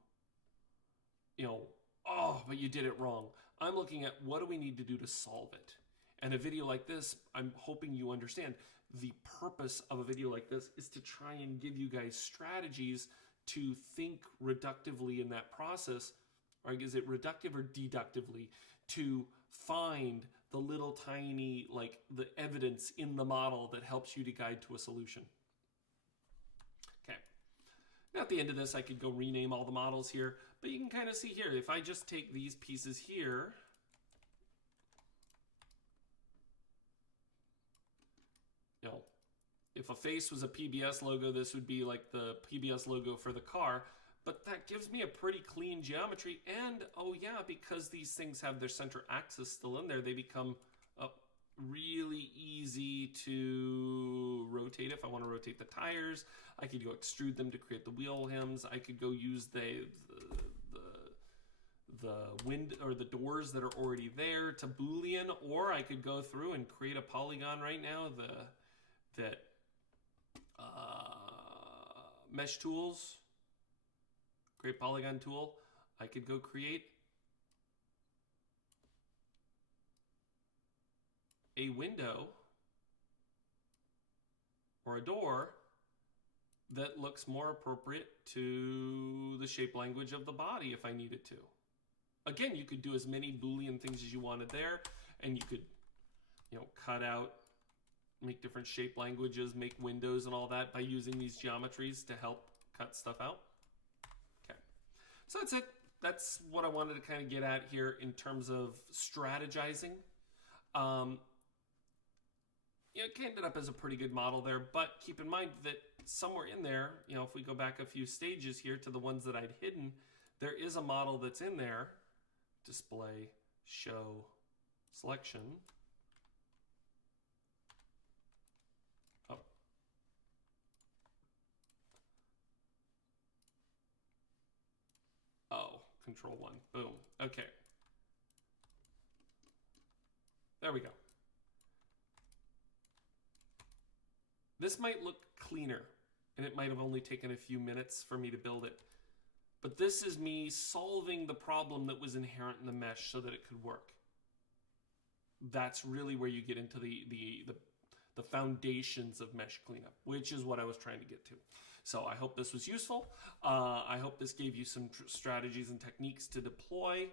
oh, but you did it wrong. I'm looking at what do we need to do to solve it. And a video like this, I'm hoping you understand, the purpose of a video like this is to try and give you guys strategies to think reductively in that process, or is it reductive or deductively, to find the little tiny, the evidence in the model that helps you to guide to a solution. Okay. Now at the end of this, I could go rename all the models here, but you can kind of see here, if I just take these pieces here, if a face was a PBS logo, this would be like the PBS logo for the car, but that gives me a pretty clean geometry. And oh yeah, because these things have their center axis still in there, they become really easy to rotate. If I want to rotate the tires, I could go extrude them to create the wheel hems. I could go use the wind or the doors that are already there to Boolean, or I could go through and create a polygon right now mesh tools, great polygon tool, I could go create a window or a door that looks more appropriate to the shape language of the body if I needed to. Again, you could do as many Boolean things as you wanted there, and you could, cut out, make different shape languages, make windows and all that by using these geometries to help cut stuff out. Okay, so that's it. That's what I wanted to kind of get at here in terms of strategizing. It ended up as a pretty good model there, but keep in mind that somewhere in there, if we go back a few stages here to the ones that I'd hidden, there is a model that's in there, display, show, selection. Oh, control 1, boom, okay. There we go. This might look cleaner, and it might have only taken a few minutes for me to build it. But this is me solving the problem that was inherent in the mesh so that it could work. That's really where you get into the foundations of mesh cleanup, which is what I was trying to get to. So I hope this was useful. I hope this gave you some strategies and techniques to deploy.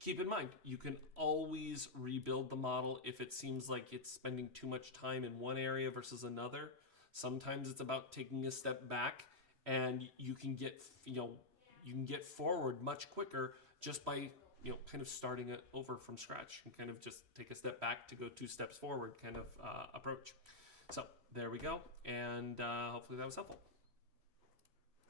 Keep in mind, you can always rebuild the model if it seems like it's spending too much time in one area versus another. Sometimes it's about taking a step back, and you can get forward much quicker just by kind of starting it over from scratch and kind of just take a step back to go 2 steps forward kind of approach. So there we go, and hopefully that was helpful.